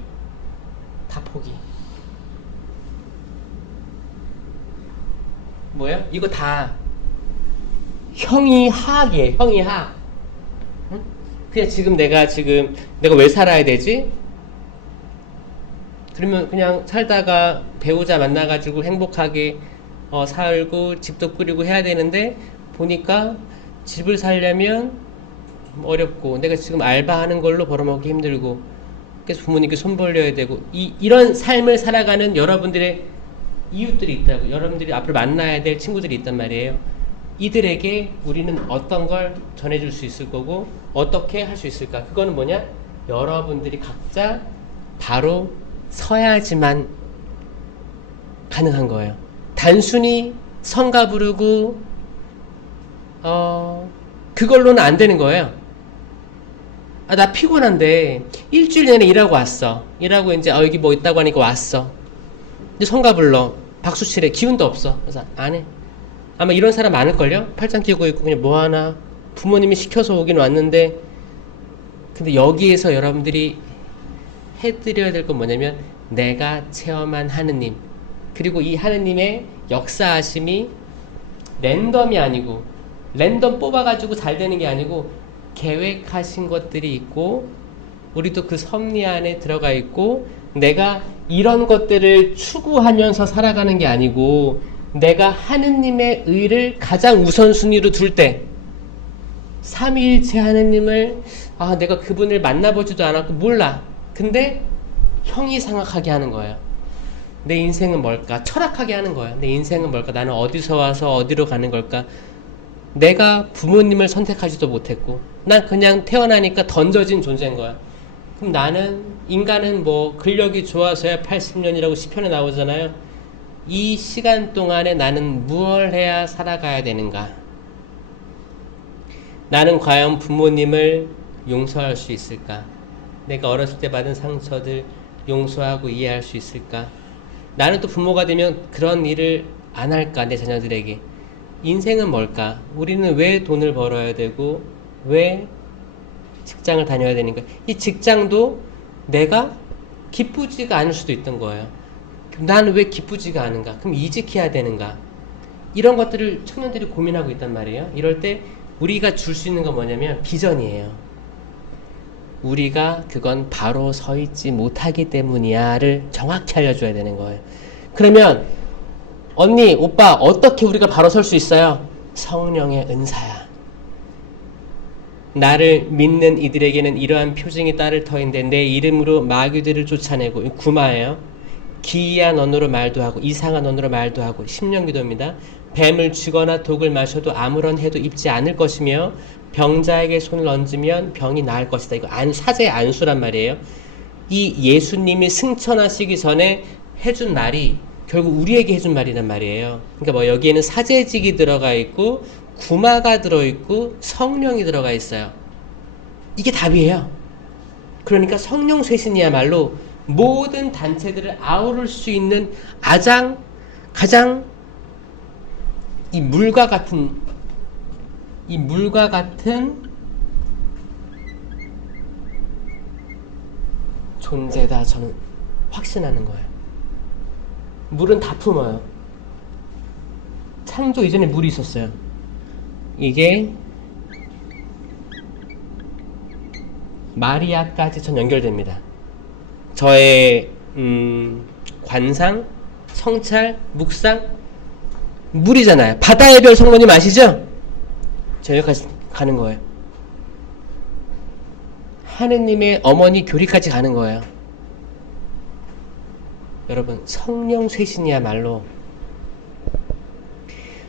다 포기. 뭐야? 이거 다 형이 하악이에요. 형이 하악. 응? 그냥 내가 왜 살아야 되지? 그러면 그냥 살다가 배우자 만나가지고 행복하게 살고 집도 꾸리고 해야 되는데 보니까 집을 살려면 어렵고 내가 지금 알바하는 걸로 벌어먹기 힘들고 그래서 부모님께 손 벌려야 되고 이런 삶을 살아가는 여러분들의 이웃들이 있다고 여러분들이 앞으로 만나야 될 친구들이 있단 말이에요. 이들에게 우리는 어떤 걸 전해줄 수 있을 거고 어떻게 할 수 있을까? 그거는 뭐냐? 여러분들이 각자 바로 서야지만 가능한 거예요. 단순히 성가 부르고 그걸로는 안 되는 거예요. 나 피곤한데 일주일 내내 일하고 왔어. 일하고 이제 여기 뭐 있다고 하니까 왔어. 이제 성가 불러. 박수 치래. 기운도 없어. 그래서 안 해. 아마 이런 사람 많을걸요? 팔짱 끼고 있고 그냥 뭐하나 부모님이 시켜서 오긴 왔는데 근데 여기에서 여러분들이 해드려야 될 건 뭐냐면 내가 체험한 하느님 그리고 이 하느님의 역사하심이 랜덤이 아니고 랜덤 뽑아가지고 잘 되는 게 아니고 계획하신 것들이 있고 우리도 그 섭리 안에 들어가 있고 내가 이런 것들을 추구하면서 살아가는 게 아니고 내가 하느님의 의를 가장 우선순위로 둘 때 삼위일체 하느님을 내가 그분을 만나보지도 않았고 몰라. 근데 형이 생각하게 하는 거예요. 내 인생은 뭘까? 철학하게 하는 거예요. 내 인생은 뭘까? 나는 어디서 와서 어디로 가는 걸까? 내가 부모님을 선택하지도 못했고 난 그냥 태어나니까 던져진 존재인 거야. 그럼 나는 인간은 뭐 근력이 좋아서야 80년이라고 시편에 나오잖아요. 이 시간 동안에 나는 무엇을 해야 살아가야 되는가? 나는 과연 부모님을 용서할 수 있을까? 내가 어렸을 때 받은 상처들 용서하고 이해할 수 있을까? 나는 또 부모가 되면 그런 일을 안 할까? 내 자녀들에게. 인생은 뭘까? 우리는 왜 돈을 벌어야 되고 왜 직장을 다녀야 되는가? 이 직장도 내가 기쁘지가 않을 수도 있던 거예요. 나는 왜 기쁘지가 않은가? 그럼 이직해야 되는가? 이런 것들을 청년들이 고민하고 있단 말이에요. 이럴 때 우리가 줄 수 있는 건 뭐냐면 비전이에요. 우리가 그건 바로 서 있지 못하기 때문이야를 정확히 알려줘야 되는 거예요. 그러면 언니, 오빠 어떻게 우리가 바로 설 수 있어요? 성령의 은사야. 나를 믿는 이들에게는 이러한 표징이 따를 터인데 내 이름으로 마귀들을 쫓아내고 구마예요. 기이한 언어로 말도 하고 이상한 언어로 말도 하고 심령기도입니다. 뱀을 쥐거나 독을 마셔도 아무런 해도 입지 않을 것이며 병자에게 손을 얹으면 병이 나을 것이다. 이거 사제의 안수란 말이에요. 이 예수님이 승천하시기 전에 해준 말이 결국 우리에게 해준 말이란 말이에요. 그러니까 뭐 여기에는 사제직이 들어가 있고 구마가 들어있고 성령이 들어가 있어요. 이게 답이에요. 그러니까 성령 쇄신이야말로 모든 단체들을 아우를 수 있는 가장 이 물과 같은 존재다. 저는 확신하는 거예요. 물은 다 품어요. 창조 이전에 물이 있었어요. 이게 마리아까지 전 연결됩니다. 저의 관상, 성찰, 묵상 물이잖아요. 바다의 별 성모님 아시죠? 저기까지 가는 거예요. 하느님의 어머니 교리까지 가는 거예요. 여러분 성령 쇄신이야말로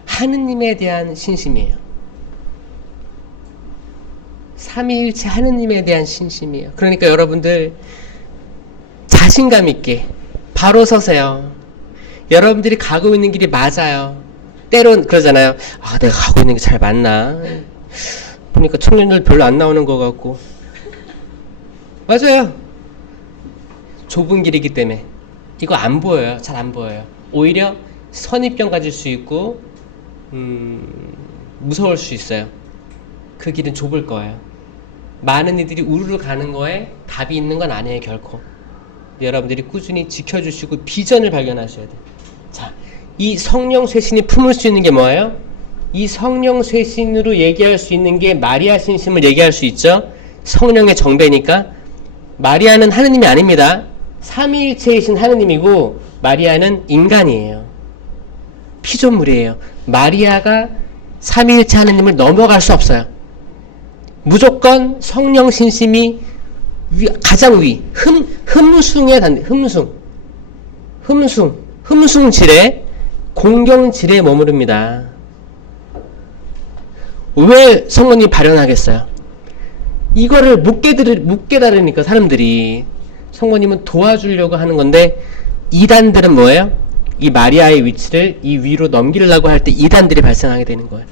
하느님에 대한 신심이에요. 삼위일체 하느님에 대한 신심이에요. 그러니까 여러분들 자신감 있게 바로 서세요. 여러분들이 가고 있는 길이 맞아요. 때론 그러잖아요. 내가 가고 있는 게 잘 맞나? 보니까 청년들 별로 안 나오는 것 같고. 맞아요. 좁은 길이기 때문에 이거 안 보여요. 잘 안 보여요. 오히려 선입견 가질 수 있고 무서울 수 있어요. 그 길은 좁을 거예요. 많은 이들이 우르르 가는 거에 답이 있는 건 아니에요. 결코. 여러분들이 꾸준히 지켜주시고 비전을 발견하셔야 돼요. 자, 이 성령 쇄신이 품을 수 있는 게 뭐예요? 이 성령 쇄신으로 얘기할 수 있는 게 마리아 신심을 얘기할 수 있죠. 성령의 정배니까. 마리아는 하느님이 아닙니다. 삼위일체이신 하느님이고 마리아는 인간이에요. 피조물이에요. 마리아가 삼위일체 하느님을 넘어갈 수 없어요. 무조건 성령 신심이 가장 위, 흠숭의 단계, 흠숭질에 공경질에 머무릅니다. 왜 성령님 발현하겠어요? 이거를 못 깨달으니까 사람들이. 성령님은 도와주려고 하는 건데, 이단들은 뭐예요? 이 마리아의 위치를 이 위로 넘기려고 할 때 이단들이 발생하게 되는 거예요.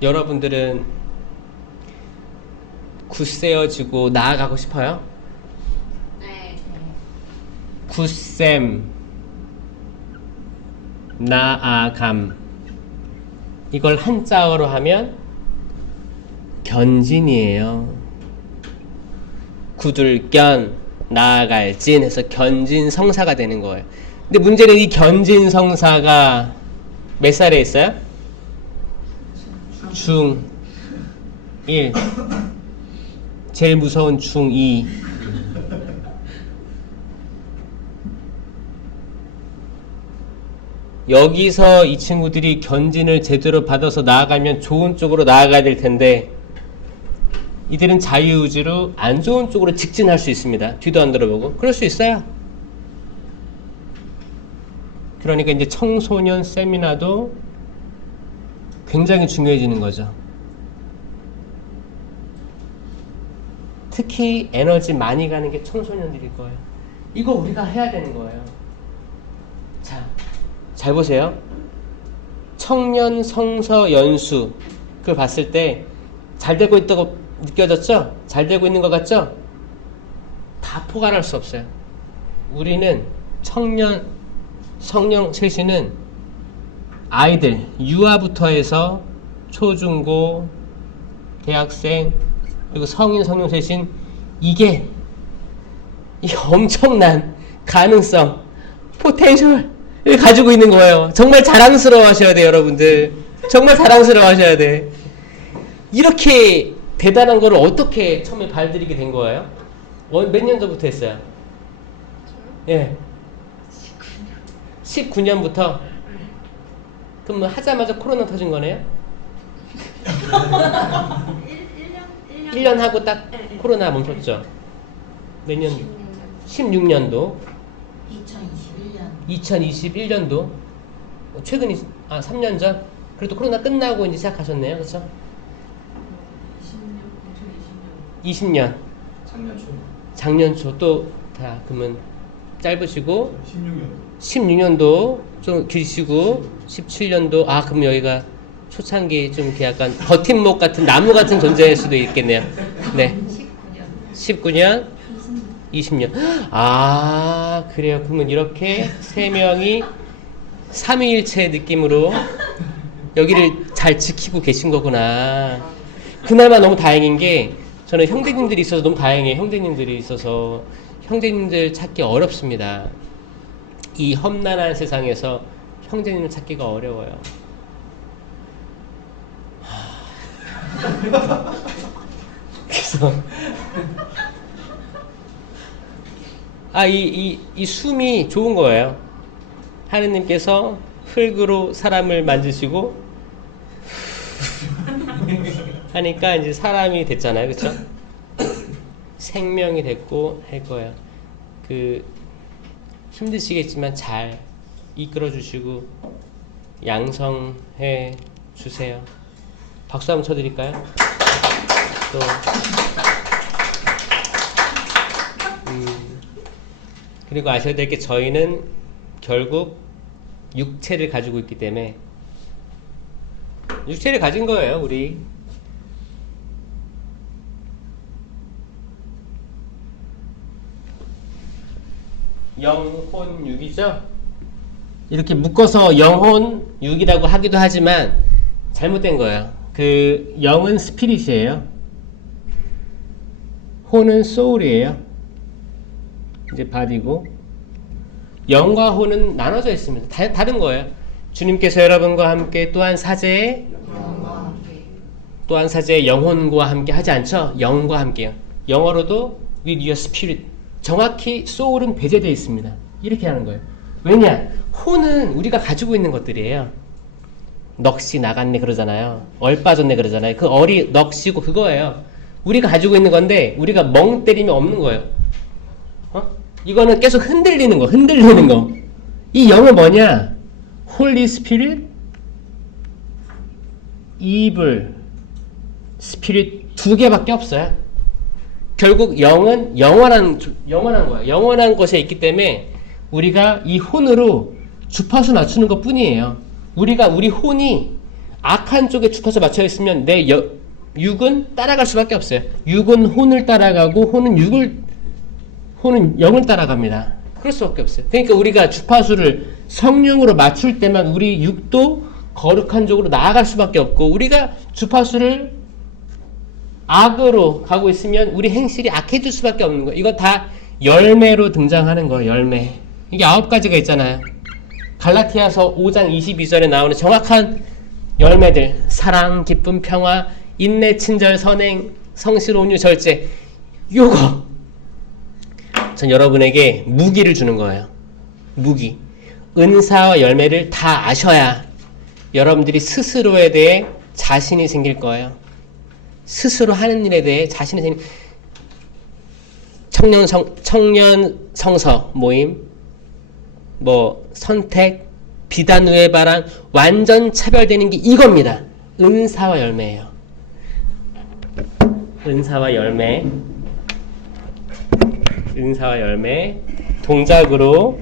여러분들은 굳세어지고 나아가고 싶어요? 네. 굳셈, 나아감. 이걸 한자어로 하면 견진이에요. 굳을견, 나아갈진 해서 견진성사가 되는 거예요. 근데 문제는 이 견진성사가 몇 살에 있어요? 중1. 제일 무서운 중2. 여기서 이 친구들이 견진을 제대로 받아서 나아가면 좋은 쪽으로 나아가야 될 텐데, 이들은 자유의지로 안 좋은 쪽으로 직진할 수 있습니다. 뒤도 안 돌아보고. 그럴 수 있어요. 그러니까 이제 청소년 세미나도 굉장히 중요해지는 거죠. 특히 에너지 많이 가는 게 청소년들일 거예요. 이거 우리가 해야 되는 거예요. 자, 잘 보세요. 청년 성서 연수 그걸 봤을 때 잘 되고 있다고 느껴졌죠? 잘 되고 있는 것 같죠? 다 포괄할 수 없어요. 우리는 청년 성령 셋이는 아이들 유아부터 해서 초중고 대학생 그리고 성인 성령 셋인 이게 이 엄청난 가능성 포텐셜을 가지고 있는 거예요. 정말 자랑스러워 하셔야 돼요. 여러분들 정말 자랑스러워 하셔야 돼. 이렇게 대단한 거를 어떻게 처음에 발들이게 된 거예요? 몇 년 전부터 했어요? 예. 19년부터? 그럼 뭐 하자마자 코로나 터진 거네요? 1년 하고 딱 코로나 멈췄죠? 몇 년? 16년도 2021년도 최근이 3년 전? 그래도 코로나 끝나고 이제 시작하셨네요. 그렇죠? 20년 작년 초 또 다 그러면 짧으시고 16년도 좀 길시고 17년도 그럼 여기가 초창기 좀 이렇게 약간 버팀목 같은 나무 같은 존재일 수도 있겠네요. 네. 19년 20년 그래요. 그러면 이렇게 세 명이 삼위일체 느낌으로 여기를 잘 지키고 계신 거구나. 그나마 너무 다행인 게 저는 형제님들이 있어서 너무 다행이에요. 형제님들이 있어서 형제님들 찾기 어렵습니다. 이 험난한 세상에서 형제님을 찾기가 어려워요. 그래서 이 숨이 좋은 거예요. 하느님께서 흙으로 사람을 만드시고 하니까 이제 사람이 됐잖아요. 그쵸? 생명이 됐고 할 거예요. 힘드시겠지만 잘 이끌어 주시고 양성해 주세요. 박수 한번 쳐드릴까요? 또 그리고 아셔야 될 게 저희는 결국 육체를 가지고 있기 때문에 육체를 가진 거예요. 우리 영혼 육이죠. 이렇게 묶어서 영혼 육이라고 하기도 하지만 잘못된 거예요. 영은 스피릿이에요. 혼은 소울이에요. 이제 바디고 영과 혼은 나눠져 있습니다. 다른 거예요. 주님께서 여러분과 함께 또한 사제의 영혼과 함께 하지 않죠? 영과 함께요. 영어로도 with your spirit. 정확히 soul은 배제되어 있습니다. 이렇게 하는 거예요. 왜냐? 혼은 우리가 가지고 있는 것들이에요. 넋이 나갔네 그러잖아요. 얼 빠졌네 그러잖아요. 그 얼이 넋이고 그거예요. 우리가 가지고 있는 건데 우리가 멍 때리면 없는 거예요. 어? 이거는 계속 흔들리는 거, 흔들리는 거. 이 영은 뭐냐? Holy Spirit, Evil Spirit 두 개밖에 없어요. 결국 영은 영원한 거야. 영원한 것에 있기 때문에 우리가 이 혼으로 주파수 맞추는 것 뿐이에요. 우리 혼이 악한 쪽에 주파수 맞춰 있으면 내 육은 따라갈 수밖에 없어요. 육은 혼을 따라가고 혼은 영을 따라갑니다. 그럴 수밖에 없어요. 그러니까 우리가 주파수를 성령으로 맞출 때만 우리 육도 거룩한 쪽으로 나아갈 수밖에 없고, 우리가 주파수를 악으로 가고 있으면 우리 행실이 악해질 수밖에 없는 거예요. 이거 다 열매로 등장하는 거예요. 열매. 이게 9가지가 있잖아요. 갈라티아서 5장 22절에 나오는 정확한 열매들. 사랑, 기쁨, 평화, 인내, 친절, 선행, 성실, 온유, 절제. 요거 전 여러분에게 무기를 주는 거예요. 무기. 은사와 열매를 다 아셔야 여러분들이 스스로에 대해 자신이 생길 거예요. 스스로 하는 일에 대해 자신이 생길. 청년 성서 모임, 선택, 비단 후의 바람, 완전 차별되는 게 이겁니다. 은사와 열매예요. 은사와 열매, 동작으로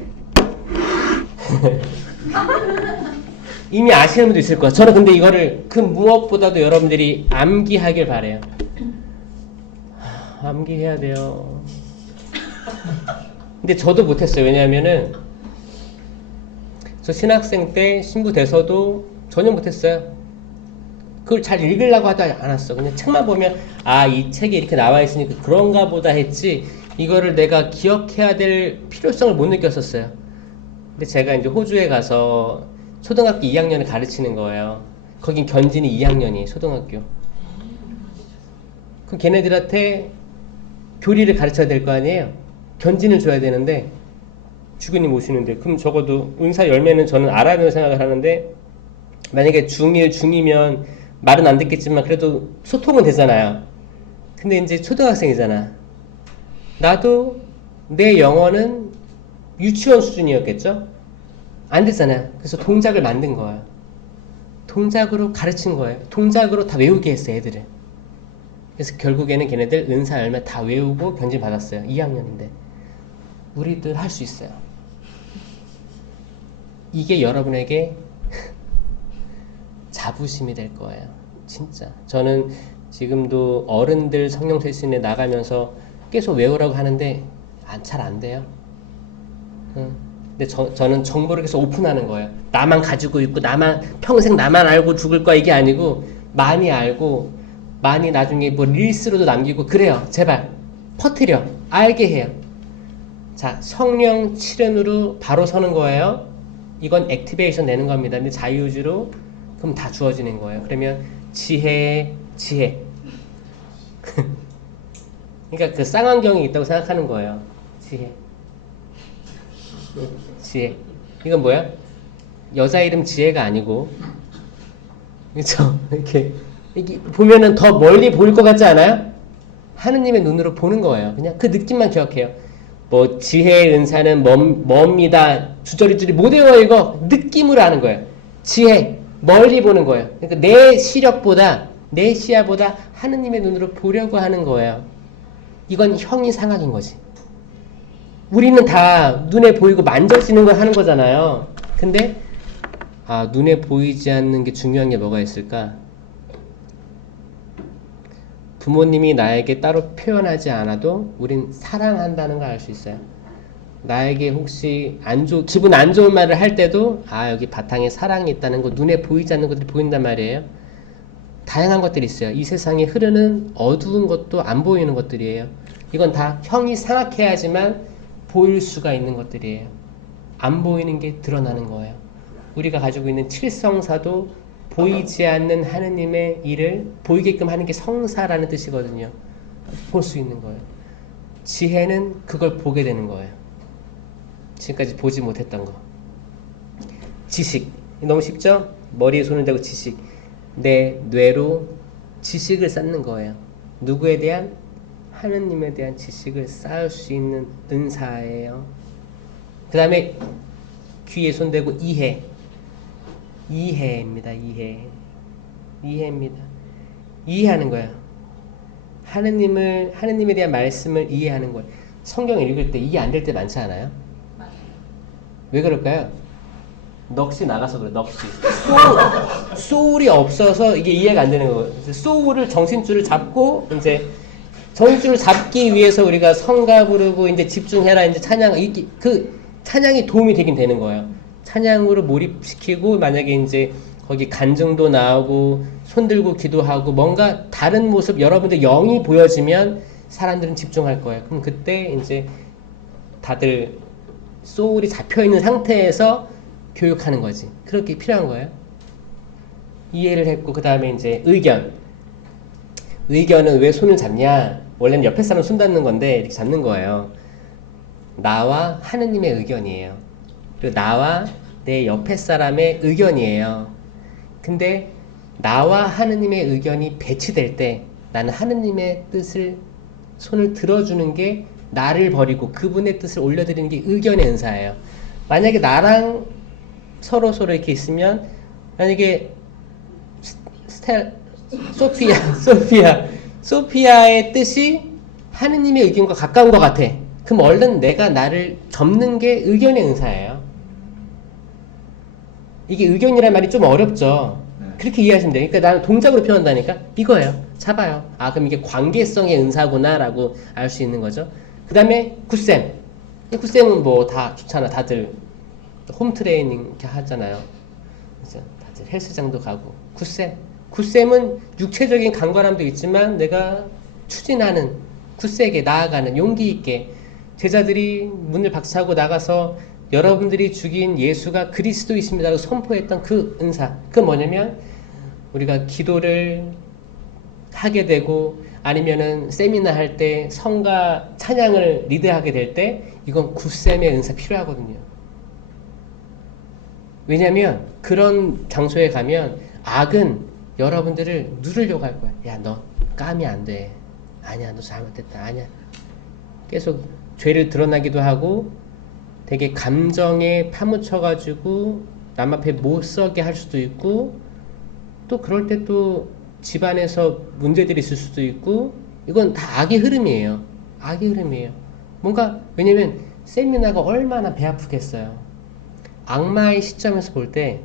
이미 아시는 분도 있을 거야. 저는 근데 이거를 그 무엇보다도 여러분들이 암기하길 바래요. 암기해야 돼요. 근데 저도 못했어요. 왜냐하면은 저 신학생 때 신부 돼서도 전혀 못했어요. 그걸 잘 읽으려고 하지 않았어. 그냥 책만 보면 이 책에 이렇게 나와 있으니까 그런가 보다 했지, 이거를 내가 기억해야 될 필요성을 못 느꼈었어요. 근데 제가 이제 호주에 가서 초등학교 2학년을 가르치는 거예요. 거긴 견진이 2학년이에요. 초등학교. 그럼 걔네들한테 교리를 가르쳐야 될 거 아니에요. 견진을 줘야 되는데 주교님 오시는데, 그럼 적어도 은사 열매는 저는 알아야 된다고 생각을 하는데, 만약에 중1, 중2면 말은 안 듣겠지만 그래도 소통은 되잖아요. 근데 이제 초등학생이잖아. 나도 내 영어는 유치원 수준이었겠죠? 안 됐잖아요. 그래서 동작을 만든 거예요. 동작으로 가르친 거예요. 동작으로 다 외우게 했어요, 애들을. 그래서 결국에는 걔네들 은사 열매 다 외우고 견진 받았어요. 2학년인데. 우리들 할 수 있어요. 이게 여러분에게 자부심이 될 거예요. 진짜. 저는 지금도 어른들 성령 세신에 나가면서 계속 외우라고 하는데 잘 안 돼요. 근데 저는 정보를 계속 오픈하는 거예요. 나만 가지고 있고 평생 나만 알고 죽을 거야, 이게 아니고 많이 알고 많이 나중에 릴스로도 남기고 그래요. 제발 퍼뜨려 알게 해요. 자, 성령 칠연으로 바로 서는 거예요. 이건 액티베이션 내는 겁니다. 근데 자유의지로 그럼 다 주어지는 거예요. 그러면 지혜. 그러니까 그 쌍안경이 있다고 생각하는 거예요. 지혜. 이건 뭐야? 여자 이름 지혜가 아니고, 그렇죠? 이렇게 보면은 더 멀리 보일 것 같지 않아요? 하느님의 눈으로 보는 거예요. 그냥 그 느낌만 기억해요. 지혜의 은사는 뭡니다. 주저리주리 못 외워 이거 느낌으로 하는 거예요. 지혜, 멀리 보는 거예요. 그러니까 내 시력보다, 내 시야보다 하느님의 눈으로 보려고 하는 거예요. 이건 형이 상학인 거지. 우리는 다 눈에 보이고 만져지는 걸 하는 거잖아요. 근데 눈에 보이지 않는 게 중요한 게 뭐가 있을까? 부모님이 나에게 따로 표현하지 않아도 우린 사랑한다는 걸 알 수 있어요. 나에게 혹시 기분 안 좋은 말을 할 때도 여기 바탕에 사랑이 있다는 거, 눈에 보이지 않는 것들이 보인단 말이에요. 다양한 것들이 있어요. 이 세상에 흐르는 어두운 것도 안 보이는 것들이에요. 이건 다 형이 상학해야지만 보일 수가 있는 것들이에요. 안 보이는 게 드러나는 거예요. 우리가 가지고 있는 칠성사도 보이지 않는 하느님의 일을 보이게끔 하는 게 성사라는 뜻이거든요. 볼 수 있는 거예요. 지혜는 그걸 보게 되는 거예요. 지금까지 보지 못했던 거. 지식. 너무 쉽죠? 머리에 손을 대고 지식. 내 뇌로 지식을 쌓는 거예요. 누구에 대한? 하느님에 대한 지식을 쌓을 수 있는 은사예요. 그 다음에 귀에 손 대고 이해. 이해입니다. 이해입니다. 이해하는 거예요. 하느님에 대한 말씀을 이해하는 거예요. 성경 읽을 때 이해 안 될 때 많지 않아요? 맞아요. 왜 그럴까요? 넋이 나가서 그래. 넋이 소울이 없어서 이게 이해가 안 되는 거예요. 소울을 정신줄을 잡고 이제 정신줄을 잡기 위해서 우리가 성가 부르고 이제 집중해라 이제 찬양 그 찬양이 도움이 되긴 되는 거예요. 찬양으로 몰입시키고 만약에 이제 거기 간증도 나오고 손 들고 기도하고 뭔가 다른 모습 여러분들 영이 보여지면 사람들은 집중할 거예요. 그럼 그때 이제 다들 소울이 잡혀 있는 상태에서 교육하는 거지. 그렇게 필요한 거예요. 이해를 했고 그 다음에 이제 의견은 왜 손을 잡냐? 원래는 옆에 사람 손 닿는 건데 이렇게 잡는 거예요. 나와 하느님의 의견이에요. 그리고 나와 내 옆에 사람의 의견이에요. 근데 나와 하느님의 의견이 배치될 때 나는 하느님의 뜻을 손을 들어주는 게 나를 버리고 그분의 뜻을 올려드리는 게 의견의 은사예요. 만약에 나랑 서로 이렇게 있으면 만약에 소피아의 뜻이 하느님의 의견과 가까운 것 같아. 그럼 얼른 내가 나를 접는 게 의견의 은사예요. 이게 의견이란 말이 좀 어렵죠. 그렇게 이해하시면 돼요. 그러니까 나는 동작으로 표현한다니까 이거예요. 잡아요. 아 그럼 이게 관계성의 은사구나라고 알 수 있는 거죠. 그 다음에 굿쌤. 이 굿쌤은 뭐 다 좋잖아. 다들 홈트레이닝 이렇게 하잖아요. 그래서 다들 헬스장도 가고 굿쌤은 육체적인 강건함도 있지만 내가 추진하는 굳세게 나아가는 용기 있게 제자들이 문을 박차고 나가서 여러분들이 죽인 예수가 그리스도이십니다라고 선포했던 그 은사. 그건 뭐냐면 우리가 기도를 하게 되고 아니면은 세미나 할 때 성가 찬양을 리드하게 될 때 이건 굿쌤의 은사 필요하거든요. 왜냐면 그런 장소에 가면 악은 여러분들을 누르려고 할 거야. 야, 너 까면 안 돼. 아니야, 너 잘못했다. 아니야. 계속 죄를 드러나기도 하고 되게 감정에 파묻혀가지고 남 앞에 못 서게 할 수도 있고 또 그럴 때 또 집안에서 문제들이 있을 수도 있고 이건 다 악의 흐름이에요. 악의 흐름이에요. 뭔가 왜냐면 세미나가 얼마나 배 아프겠어요. 악마의 시점에서 볼 때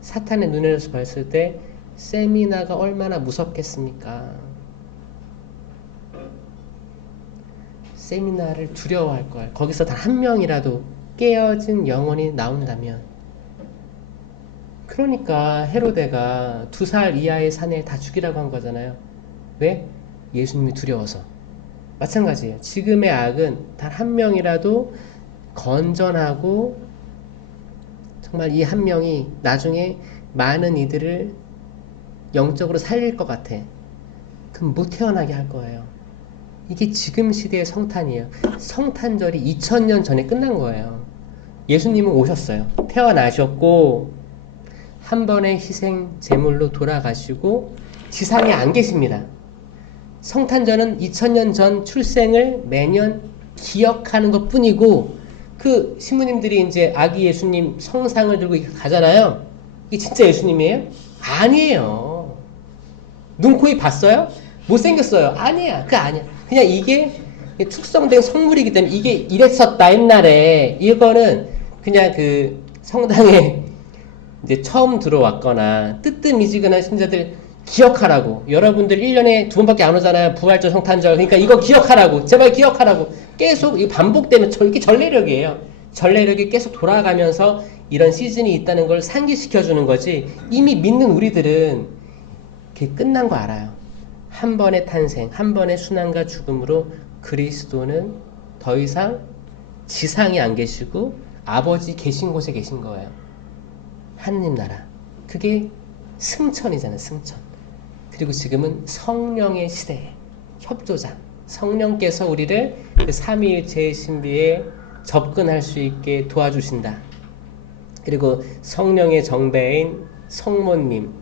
사탄의 눈에서 봤을 때 세미나가 얼마나 무섭겠습니까? 세미나를 두려워할 거예요. 거기서 단 한 명이라도 깨어진 영혼이 나온다면. 그러니까 헤로데가 2살 이하의 사내를 다 죽이라고 한 거잖아요. 왜? 예수님이 두려워서. 마찬가지예요. 지금의 악은 단 한 명이라도 건전하고 정말 이 한 명이 나중에 많은 이들을 영적으로 살릴 것 같아. 그럼 못 태어나게 할 거예요. 이게 지금 시대의 성탄이에요. 성탄절이 2000년 전에 끝난 거예요. 예수님은 오셨어요. 태어나셨고 한 번의 희생 제물로 돌아가시고 지상에 안 계십니다. 성탄절은 2000년 전 출생을 매년 기억하는 것 뿐이고 그 신부님들이 이제 아기 예수님 성상을 들고 가잖아요. 이게 진짜 예수님이에요? 아니에요. 눈, 코, 입 봤어요? 못생겼어요? 아니야. 그거 아니야. 그냥 이게 축성된 성물이기 때문에 이게 이랬었다 옛날에. 이거는 그냥 그 성당에 이제 처음 들어왔거나 뜨뜻미지근한 신자들 기억하라고. 여러분들 1년에 2번밖에 안 오잖아요. 부활절, 성탄절. 그러니까 이거 기억하라고. 제발 기억하라고. 계속 이거 반복되면 이게 전래력이에요. 전래력이 계속 돌아가면서 이런 시즌이 있다는 걸 상기시켜주는 거지. 이미 믿는 우리들은 그게 끝난 거 알아요. 한 번의 탄생, 한 번의 순환과 죽음으로 그리스도는 더 이상 지상에 안 계시고 아버지 계신 곳에 계신 거예요. 하느님 나라. 그게 승천이잖아요. 승천. 그리고 지금은 성령의 시대에 협조자. 성령께서 우리를 그 삼위일체의 신비에 접근할 수 있게 도와주신다. 그리고 성령의 정배인 성모님,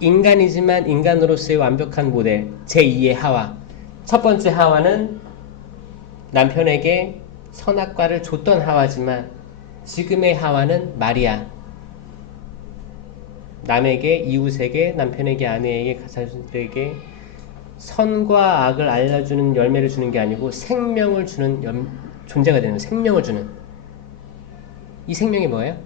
인간이지만 인간으로서의 완벽한 모델, 제2의 하와. 첫 번째 하와는 남편에게 선악과를 줬던 하와지만 지금의 하와는 마리아. 남에게, 이웃에게, 남편에게, 아내에게, 가족들에게 선과 악을 알려주는 열매를 주는 게 아니고 생명을 주는 존재가 되는 거예요. 생명을 주는. 이 생명이 뭐예요?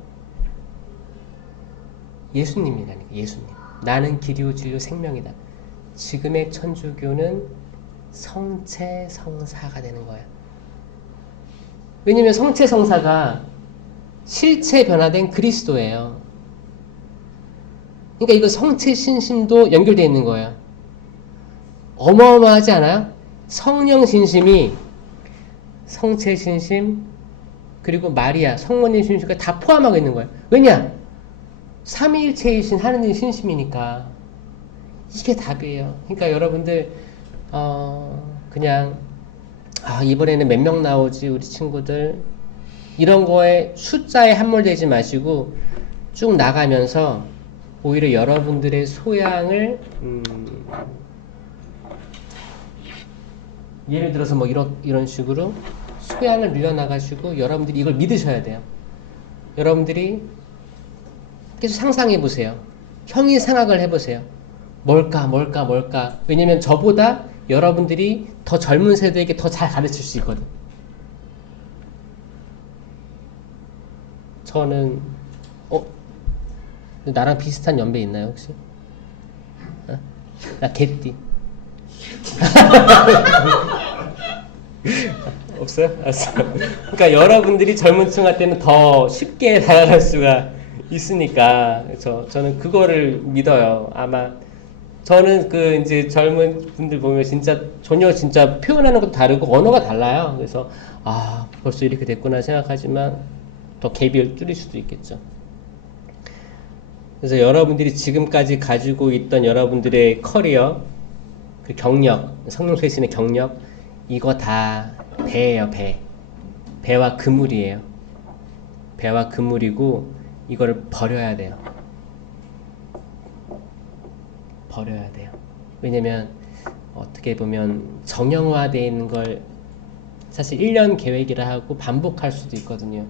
예수님이라니까. 예수님. 나는 길이요 진리요 생명이다. 지금의 천주교는 성체성사가 되는 거야. 왜냐면 성체성사가 실체 변화된 그리스도예요. 그러니까 이거 성체신심도 연결되어 있는 거예요. 어마어마하지 않아요? 성령신심이 성체신심 그리고 마리아 성모님 신심까지 다 포함하고 있는 거예요. 왜냐? 삼위일체이신 하느님 신심이니까. 이게 답이에요. 그러니까 여러분들 그냥 이번에는 몇 명 나오지 우리 친구들 이런 거에 숫자에 함몰되지 마시고 쭉 나가면서 오히려 여러분들의 소양을 예를 들어서 뭐 이런 식으로 소양을 늘려나가시고 여러분들이 이걸 믿으셔야 돼요. 여러분들이 계속 상상해 보세요. 형이상학을 해보세요. 뭘까? 왜냐면 저보다 여러분들이 더 젊은 세대에게 더 잘 가르칠 수 있거든. 저는 나랑 비슷한 연배 있나요 혹시? 나 개띠. 없어요? 알았어. 그러니까 여러분들이 젊은 층한테는 더 쉽게 다가갈 수가 있으니까 저는 그거를 믿어요. 아마 저는 이제 젊은 분들 보면 진짜 표현하는 것도 다르고 언어가 달라요. 그래서 벌써 이렇게 됐구나 생각하지만 더 갭이 뚫릴 수도 있겠죠. 그래서 여러분들이 지금까지 가지고 있던 여러분들의 커리어, 그 경력, 성령쇄신의 경력, 이거 다 배예요, 배. 배와 그물이에요. 배와 그물이고, 이거를 버려야 돼요. 버려야 돼요. 왜냐면, 어떻게 보면, 정형화되어 있는 걸 사실 1년 계획이라 하고 반복할 수도 있거든요.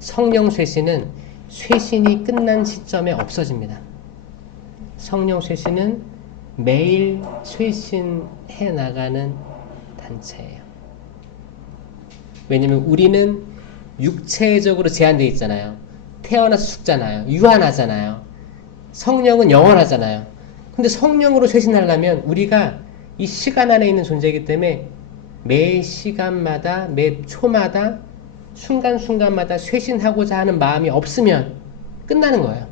성령쇄신은 쇄신이 끝난 시점에 없어집니다. 성령쇄신은 매일 쇄신해 나가는 단체예요. 왜냐면 우리는 육체적으로 제한되어 있잖아요. 태어나서 죽잖아요. 유한하잖아요. 성령은 영원하잖아요. 근데 성령으로 쇄신하려면 우리가 이 시간 안에 있는 존재이기 때문에 매 시간마다, 매 초마다, 순간순간마다 쇄신하고자 하는 마음이 없으면 끝나는 거예요.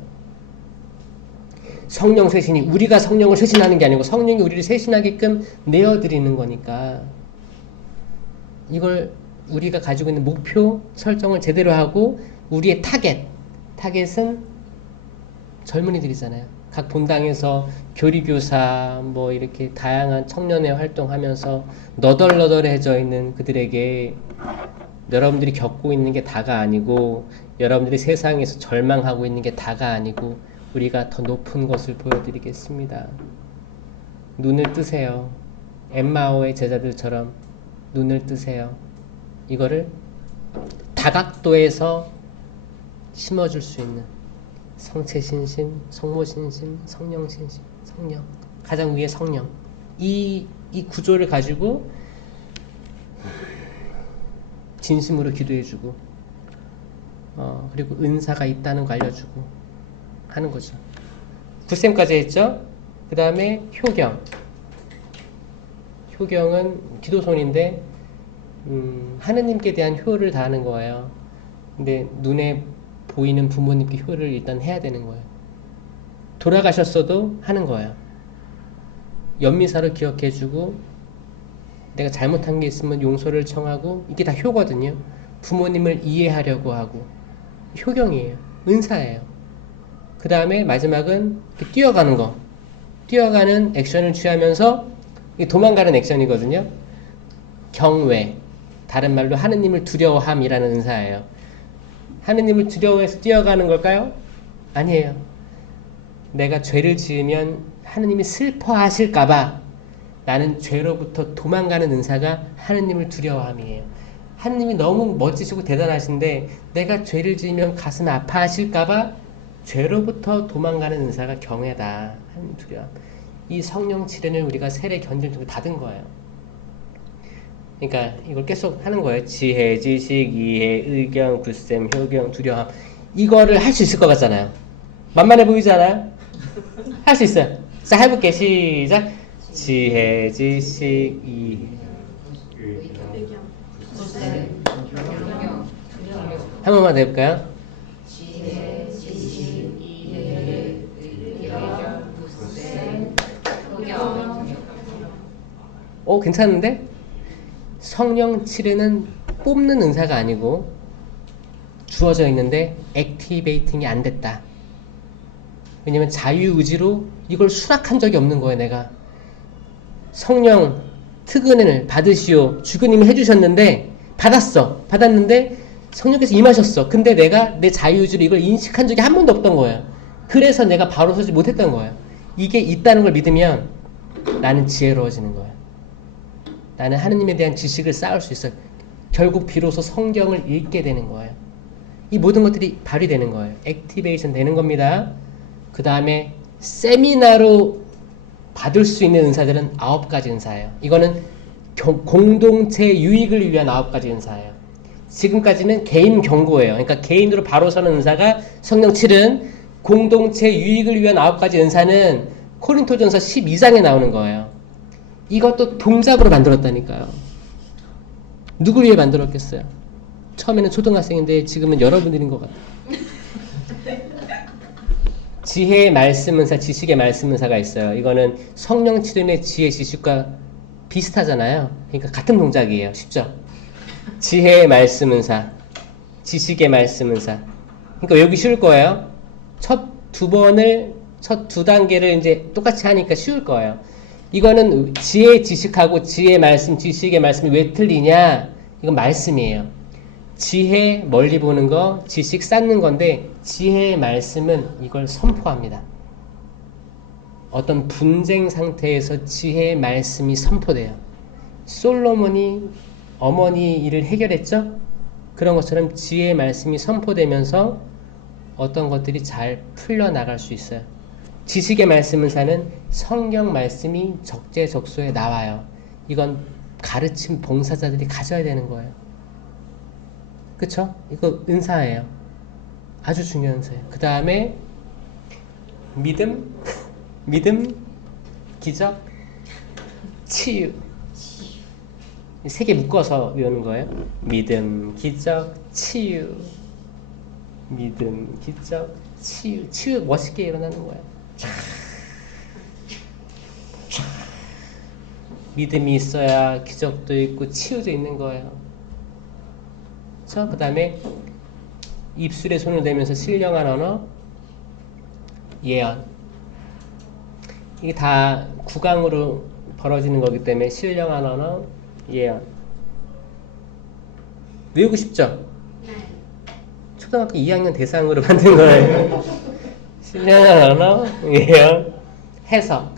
성령 쇄신이 우리가 성령을 쇄신하는 게 아니고 성령이 우리를 쇄신하게끔 내어드리는 거니까 이걸 우리가 가지고 있는 목표 설정을 제대로 하고 우리의 타겟은 젊은이들이잖아요. 각 본당에서 교리교사 뭐 이렇게 다양한 청년회 활동하면서 너덜너덜해져 있는 그들에게 여러분들이 겪고 있는 게 다가 아니고 여러분들이 세상에서 절망하고 있는 게 다가 아니고 우리가 더 높은 것을 보여드리겠습니다. 눈을 뜨세요. 엠마오의 제자들처럼 눈을 뜨세요. 이거를 다각도에서 심어줄 수 있는 성체신심, 성모신심, 성령신심, 성령 가장 위에 성령 이 구조를 가지고 진심으로 기도해주고 그리고 은사가 있다는 거 알려주고 하는 거죠. 구셈까지 했죠. 그 다음에 효경은 기도손인데 하느님께 대한 효를 다하는 거예요. 근데 눈에 보이는 부모님께 효를 일단 해야 되는 거예요. 돌아가셨어도 하는 거예요. 연미사로 기억해주고 내가 잘못한 게 있으면 용서를 청하고 이게 다 효거든요. 부모님을 이해하려고 하고 효경이에요. 은사예요. 그 다음에 마지막은 뛰어가는 거. 뛰어가는 액션을 취하면서 도망가는 액션이거든요. 경외. 다른 말로 하느님을 두려워함이라는 은사예요. 하느님을 두려워해서 뛰어가는 걸까요? 아니에요. 내가 죄를 지으면 하느님이 슬퍼하실까봐 나는 죄로부터 도망가는 은사가 하느님을 두려워함이에요. 하느님이 너무 멋지시고 대단하신데 내가 죄를 지으면 가슴 아파하실까봐 죄로부터 도망가는 은사가 경외다. 하느님 두려움. 이 성령 치료를 우리가 세례 견질 중에 받은 거예요. 그러니까 이걸 계속 하는 거예요. 지혜, 지식, 이해, 의경, 굳셈, 효경, 두려움. 이거를 할 수 있을 것 같잖아요. 만만해 보이잖아요. 할 수 있어요. 자, 해볼게. 시작. 지혜, 지식, 이해, 한 번만 더 해볼까요? 지혜, 지식, 이해, 의경, 굳셈, 효경. 괜찮은데? 성령 치료는 뽑는 은사가 아니고 주어져 있는데 액티베이팅이 안 됐다. 왜냐면 자유의지로 이걸 수락한 적이 없는 거예요. 내가 성령 특은을 받으시오 주교님이 해주셨는데 받았는데 성령께서 임하셨어. 근데 내가 내 자유의지로 이걸 인식한 적이 한 번도 없던 거예요. 그래서 내가 바로 서지 못했던 거예요. 이게 있다는 걸 믿으면 나는 지혜로워지는 거예요. 나는 하느님에 대한 지식을 쌓을 수 있어요. 결국 비로소 성경을 읽게 되는 거예요. 이 모든 것들이 발휘되는 거예요. 액티베이션 되는 겁니다. 그 다음에 세미나로 받을 수 있는 은사들은 9가지 은사예요. 이거는 공동체 유익을 위한 9가지 은사예요. 지금까지는 개인 경고예요. 그러니까 개인으로 바로 서는 은사가 성령 7은, 공동체 유익을 위한 9가지 은사는 코린토전서 12장에 나오는 거예요. 이것도 동작으로 만들었다니까요. 누굴 위해 만들었겠어요? 처음에는 초등학생인데 지금은 여러분들인 것 같아요. 지혜의 말씀 은사, 지식의 말씀 은사가 있어요. 이거는 성령 치료의 지혜, 지식과 비슷하잖아요. 그러니까 같은 동작이에요. 쉽죠? 지혜의 말씀 은사, 지식의 말씀 은사. 그러니까 외우기 쉬울 거예요. 첫 두 단계를 이제 똑같이 하니까 쉬울 거예요. 이거는 지혜, 지식하고 지혜 말씀, 지식의 말씀이 왜 틀리냐? 이건 말씀이에요. 지혜 멀리 보는 거, 지식 쌓는 건데 지혜의 말씀은 이걸 선포합니다. 어떤 분쟁 상태에서 지혜의 말씀이 선포돼요. 솔로몬이 어머니 일을 해결했죠? 그런 것처럼 지혜의 말씀이 선포되면서 어떤 것들이 잘 풀려나갈 수 있어요. 지식의 말씀을 사는 성경 말씀이 적재적소에 나와요. 이건 가르침 봉사자들이 가져야 되는 거예요. 그쵸? 이거 은사예요. 아주 중요한 은사예요. 그 다음에 믿음, 기적, 치유. 세 개 묶어서 외우는 거예요. 믿음, 기적, 치유. 믿음, 기적, 치유. 치유 멋있게 일어나는 거예요. 믿음이 있어야 기적도 있고 치유도 있는 거예요. 그 다음에 입술에 손을 대면서 신령한 언어, 예언. 이게 다 구강으로 벌어지는 거기 때문에 신령한 언어, 예언. 외우고 싶죠? 네. 초등학교 2학년 대상으로 만든 거예요. 신령한 언어, 예언, 해석.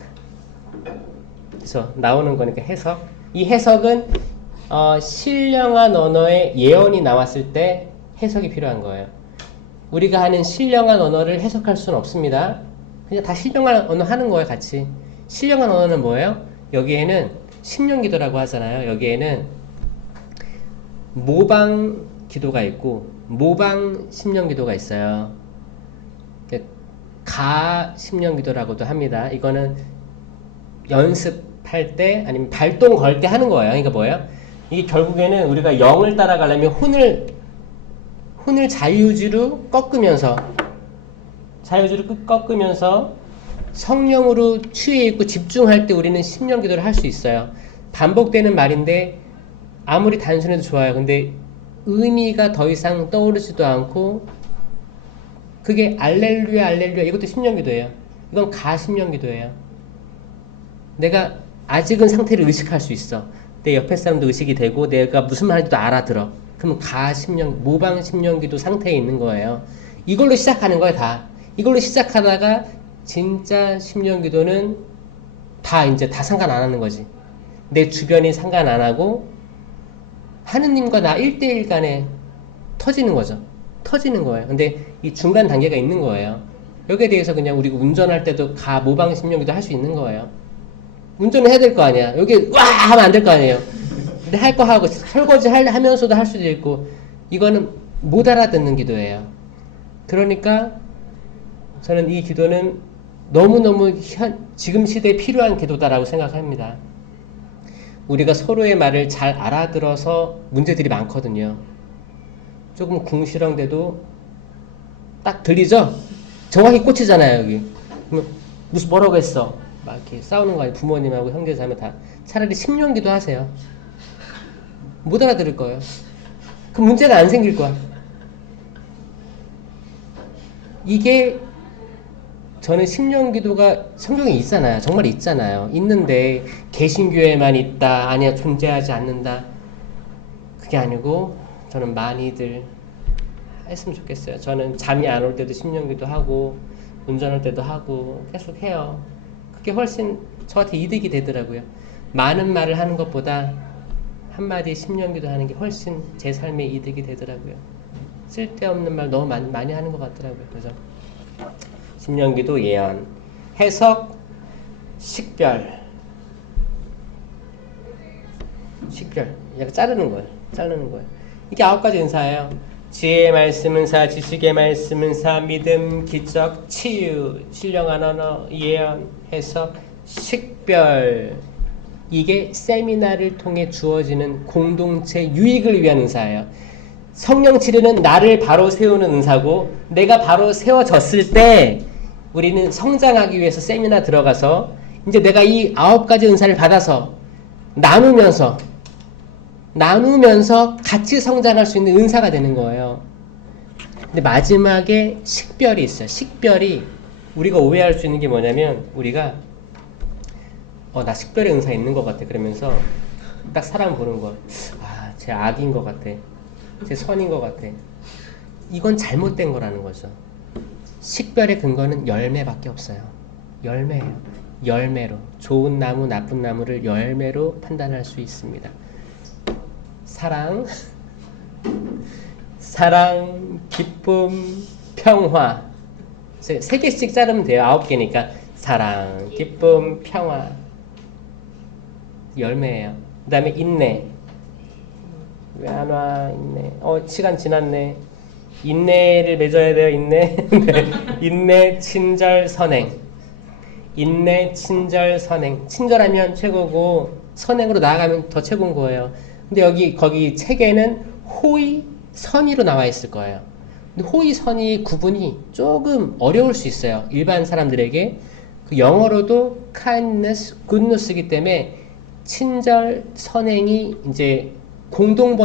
그래서 나오는 거니까 해석. 이 해석은 신령한 언어의 예언이 나왔을 때 해석이 필요한 거예요. 우리가 하는 신령한 언어를 해석할 수는 없습니다. 그냥 다 신령한 언어 하는 거예요, 같이. 신령한 언어는 뭐예요? 여기에는 심령기도라고 하잖아요. 여기에는 모방 기도가 있고 모방 심령기도가 있어요. 가 심령기도라고도 합니다. 이거는 연습할 때 아니면 발동 걸 때 하는 거예요. 그러니까 뭐예요? 이게 결국에는 우리가 영을 따라가려면 혼을 자유주로 꺾으면서 성령으로 취해 있고 집중할 때 우리는 심령기도를 할 수 있어요. 반복되는 말인데 아무리 단순해도 좋아요. 근데 의미가 더 이상 떠오르지도 않고 그게 알렐루야 알렐루야 이것도 심령기도예요. 이건 가심령기도예요. 내가 아직은 상태를 의식할 수 있어. 내 옆에 사람도 의식이 되고 내가 무슨 말인지도 알아들어. 그럼 모방 심령기도 상태에 있는 거예요. 이걸로 시작하는 거예요. 다. 이걸로 시작하다가 진짜 심령기도는 다 상관 안 하는 거지. 내 주변이 상관 안 하고 하느님과 나 1대1 간에 터지는 거죠. 터지는 거예요. 근데 이 중간 단계가 있는 거예요. 여기에 대해서 그냥 우리가 운전할 때도 모방 심령기도 할 수 있는 거예요. 운전을 해야 될 거 아니야. 여기 와 하면 안 될 거 아니에요. 근데 할 거 하고 설거지 하면서도 할 수도 있고, 이거는 못 알아듣는 기도예요. 그러니까 저는 이 기도는 너무너무 지금 시대에 필요한 기도다라고 생각합니다. 우리가 서로의 말을 잘 알아들어서 문제들이 많거든요. 조금 궁시렁대도 딱 들리죠? 정확히 꽂히잖아요, 여기. 무슨 뭐라고 했어? 막 이렇게 싸우는 거 아니에요. 부모님하고 형제자매 다. 차라리 심령기도 하세요. 못 알아들을 거예요. 그 문제가 안 생길 거야. 이게 저는 심령기도가 성경에 있잖아요. 정말 있잖아요. 있는데 개신교에만 있다, 아니야 존재하지 않는다, 그게 아니고 저는 많이들 했으면 좋겠어요. 저는 잠이 안 올 때도 심령기도 하고 운전할 때도 하고 계속 해요. 그게 훨씬 저한테 이득이 되더라고요. 많은 말을 하는 것보다 한마디 심령기도 하는 게 훨씬 제 삶에 이득이 되더라고요. 쓸데없는 말 너무 많이 하는 것 같더라고요. 그래서 심령기도 예언, 해석, 식별. 약간 자르는 거예요. 이게 9가지 은사예요. 지혜의 말씀 은사, 지식의 말씀 은사, 믿음, 기적, 치유, 신령한 언어, 예언, 해석, 식별. 이게 세미나를 통해 주어지는 공동체 유익을 위한 은사예요. 성령 치료는 나를 바로 세우는 은사고, 내가 바로 세워졌을 때 우리는 성장하기 위해서 세미나 들어가서 이제 내가 이 9가지 은사를 받아서 나누면서 같이 성장할 수 있는 은사가 되는 거예요. 근데 마지막에 식별이 있어요. 식별이 우리가 오해할 수 있는 게 뭐냐면, 우리가 나 식별의 은사 있는 것 같아 그러면서 딱 사람 보는 거, 쟤 악인 것 같아, 쟤 선인 것 같아. 이건 잘못된 거라는 거죠. 식별의 근거는 열매밖에 없어요. 열매예요. 열매로, 좋은 나무 나쁜 나무를 열매로 판단할 수 있습니다. 사랑, 기쁨, 평화. 3개씩 자르면 돼요. 9개니까 사랑, 기쁨, 평화. 열매예요. 그 다음에 인내. 왜 안 와? 인내. 시간 지났네. 인내를 맺어야 돼요. 인내. 네. 인내, 친절, 선행. 인내, 친절, 선행. 친절하면 최고고 선행으로 나아가면 더 최고인 거예요. 근데 거기 책에는 호의, 선의로 나와 있을 거예요. 근데 호의, 선의 구분이 조금 어려울 수 있어요. 일반 사람들에게. 그 영어로도 kindness, goodness이기 때문에 친절, 선행이 이제 공동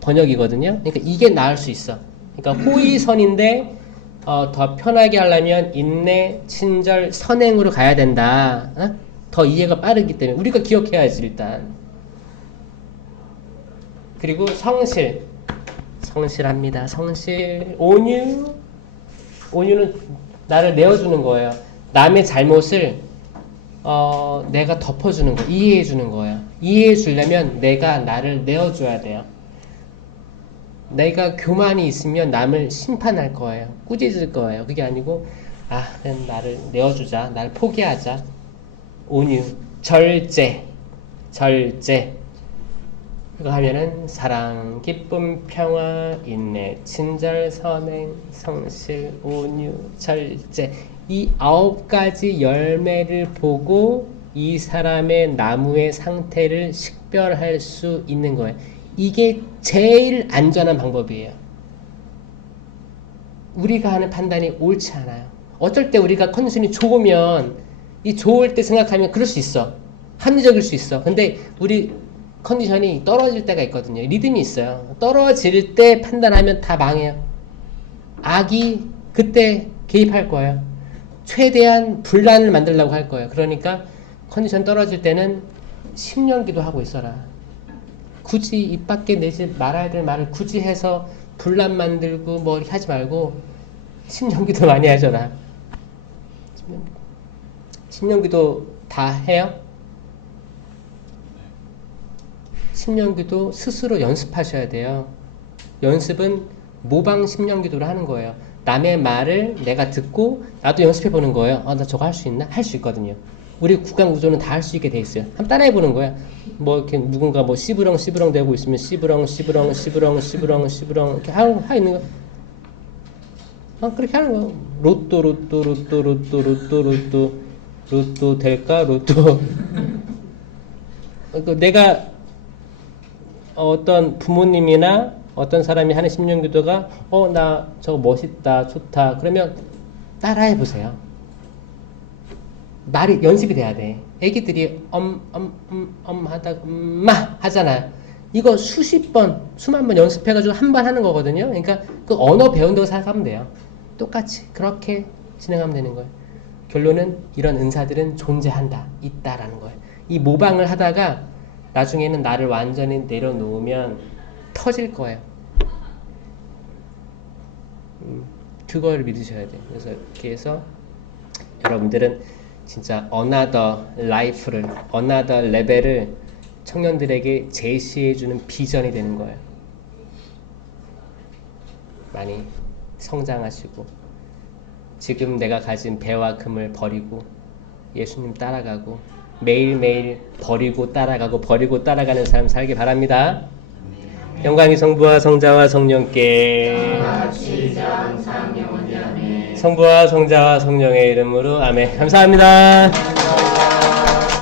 번역이거든요. 그러니까 이게 나을 수 있어. 그러니까 호의, 선인데 더 편하게 하려면 인내, 친절, 선행으로 가야 된다. 더 이해가 빠르기 때문에 우리가 기억해야지 일단. 그리고 성실합니다. 성실, 온유는 나를 내어주는 거예요. 남의 잘못을 내가 덮어주는 거, 이해해주는 거예요. 이해해주려면 내가 나를 내어줘야 돼요. 내가 교만이 있으면 남을 심판할 거예요. 꾸짖을 거예요. 그게 아니고 그냥 나를 내어주자, 나를 포기하자. 온유, 절제. 이거 하면은 사랑, 기쁨, 평화, 인내, 친절, 선행, 성실, 온유, 절제. 이 9가지 열매를 보고 이 사람의 나무의 상태를 식별할 수 있는 거예요. 이게 제일 안전한 방법이에요. 우리가 하는 판단이 옳지 않아요. 어쩔 때 우리가 컨디션이 좋으면, 이 좋을 때 생각하면 그럴 수 있어. 합리적일 수 있어. 근데 우리 컨디션이 떨어질 때가 있거든요. 리듬이 있어요. 떨어질 때 판단하면 다 망해요. 악이 그때 개입할 거예요. 최대한 분란을 만들려고 할 거예요. 그러니까 컨디션 떨어질 때는 심령기도 하고 있어라. 굳이 입 밖에 내지 말아야 될 말을 굳이 해서 분란 만들고 뭐 이렇게 하지 말고 심령기도 많이 하셔라. 심령기도 다 해요? 심령기도 스스로 연습하셔야 돼요. 연습은 모방 심령기도를 하는 거예요. 남의 말을 내가 듣고 나도 연습해 보는 거예요. 나 저거 할 수 있나? 할 수 있거든요. 우리 구강구조는 다 할 수 있게 돼 있어요. 한번 따라해 보는 거야. 뭐 이렇게 누군가 뭐 씨부렁 대고 있으면 씨부렁 이렇게 하 있는 거. 그렇게 하는 거야. 로또 될까? 로또. 내가 어떤 부모님이나 어떤 사람이 하는 심령기도가 나 저거 멋있다, 좋다. 그러면 따라해 보세요. 말이 연습이 돼야 돼. 애기들이 하다 엄마 하잖아요. 이거 수십 번, 수만 번 연습해가지고 한 번 하는 거거든요. 그러니까 그 언어 배운다고 생각하면 돼요. 똑같이 그렇게 진행하면 되는 거예요. 결론은 이런 은사들은 존재한다, 있다라는 거예요. 이 모방을 하다가 나중에는 나를 완전히 내려놓으면 터질 거예요. 그걸 믿으셔야 돼요. 그래서 이렇게 해서 여러분들은 진짜 another life를, another level을 청년들에게 제시해주는 비전이 되는 거예요. 많이 성장하시고 지금 내가 가진 배와 금을 버리고 예수님 따라가고 매일매일 버리고 따라가는 삶 살기 바랍니다. 영광이 성부와 성자와 성령께 성부와 성자와 성령의 이름으로 아멘. 감사합니다.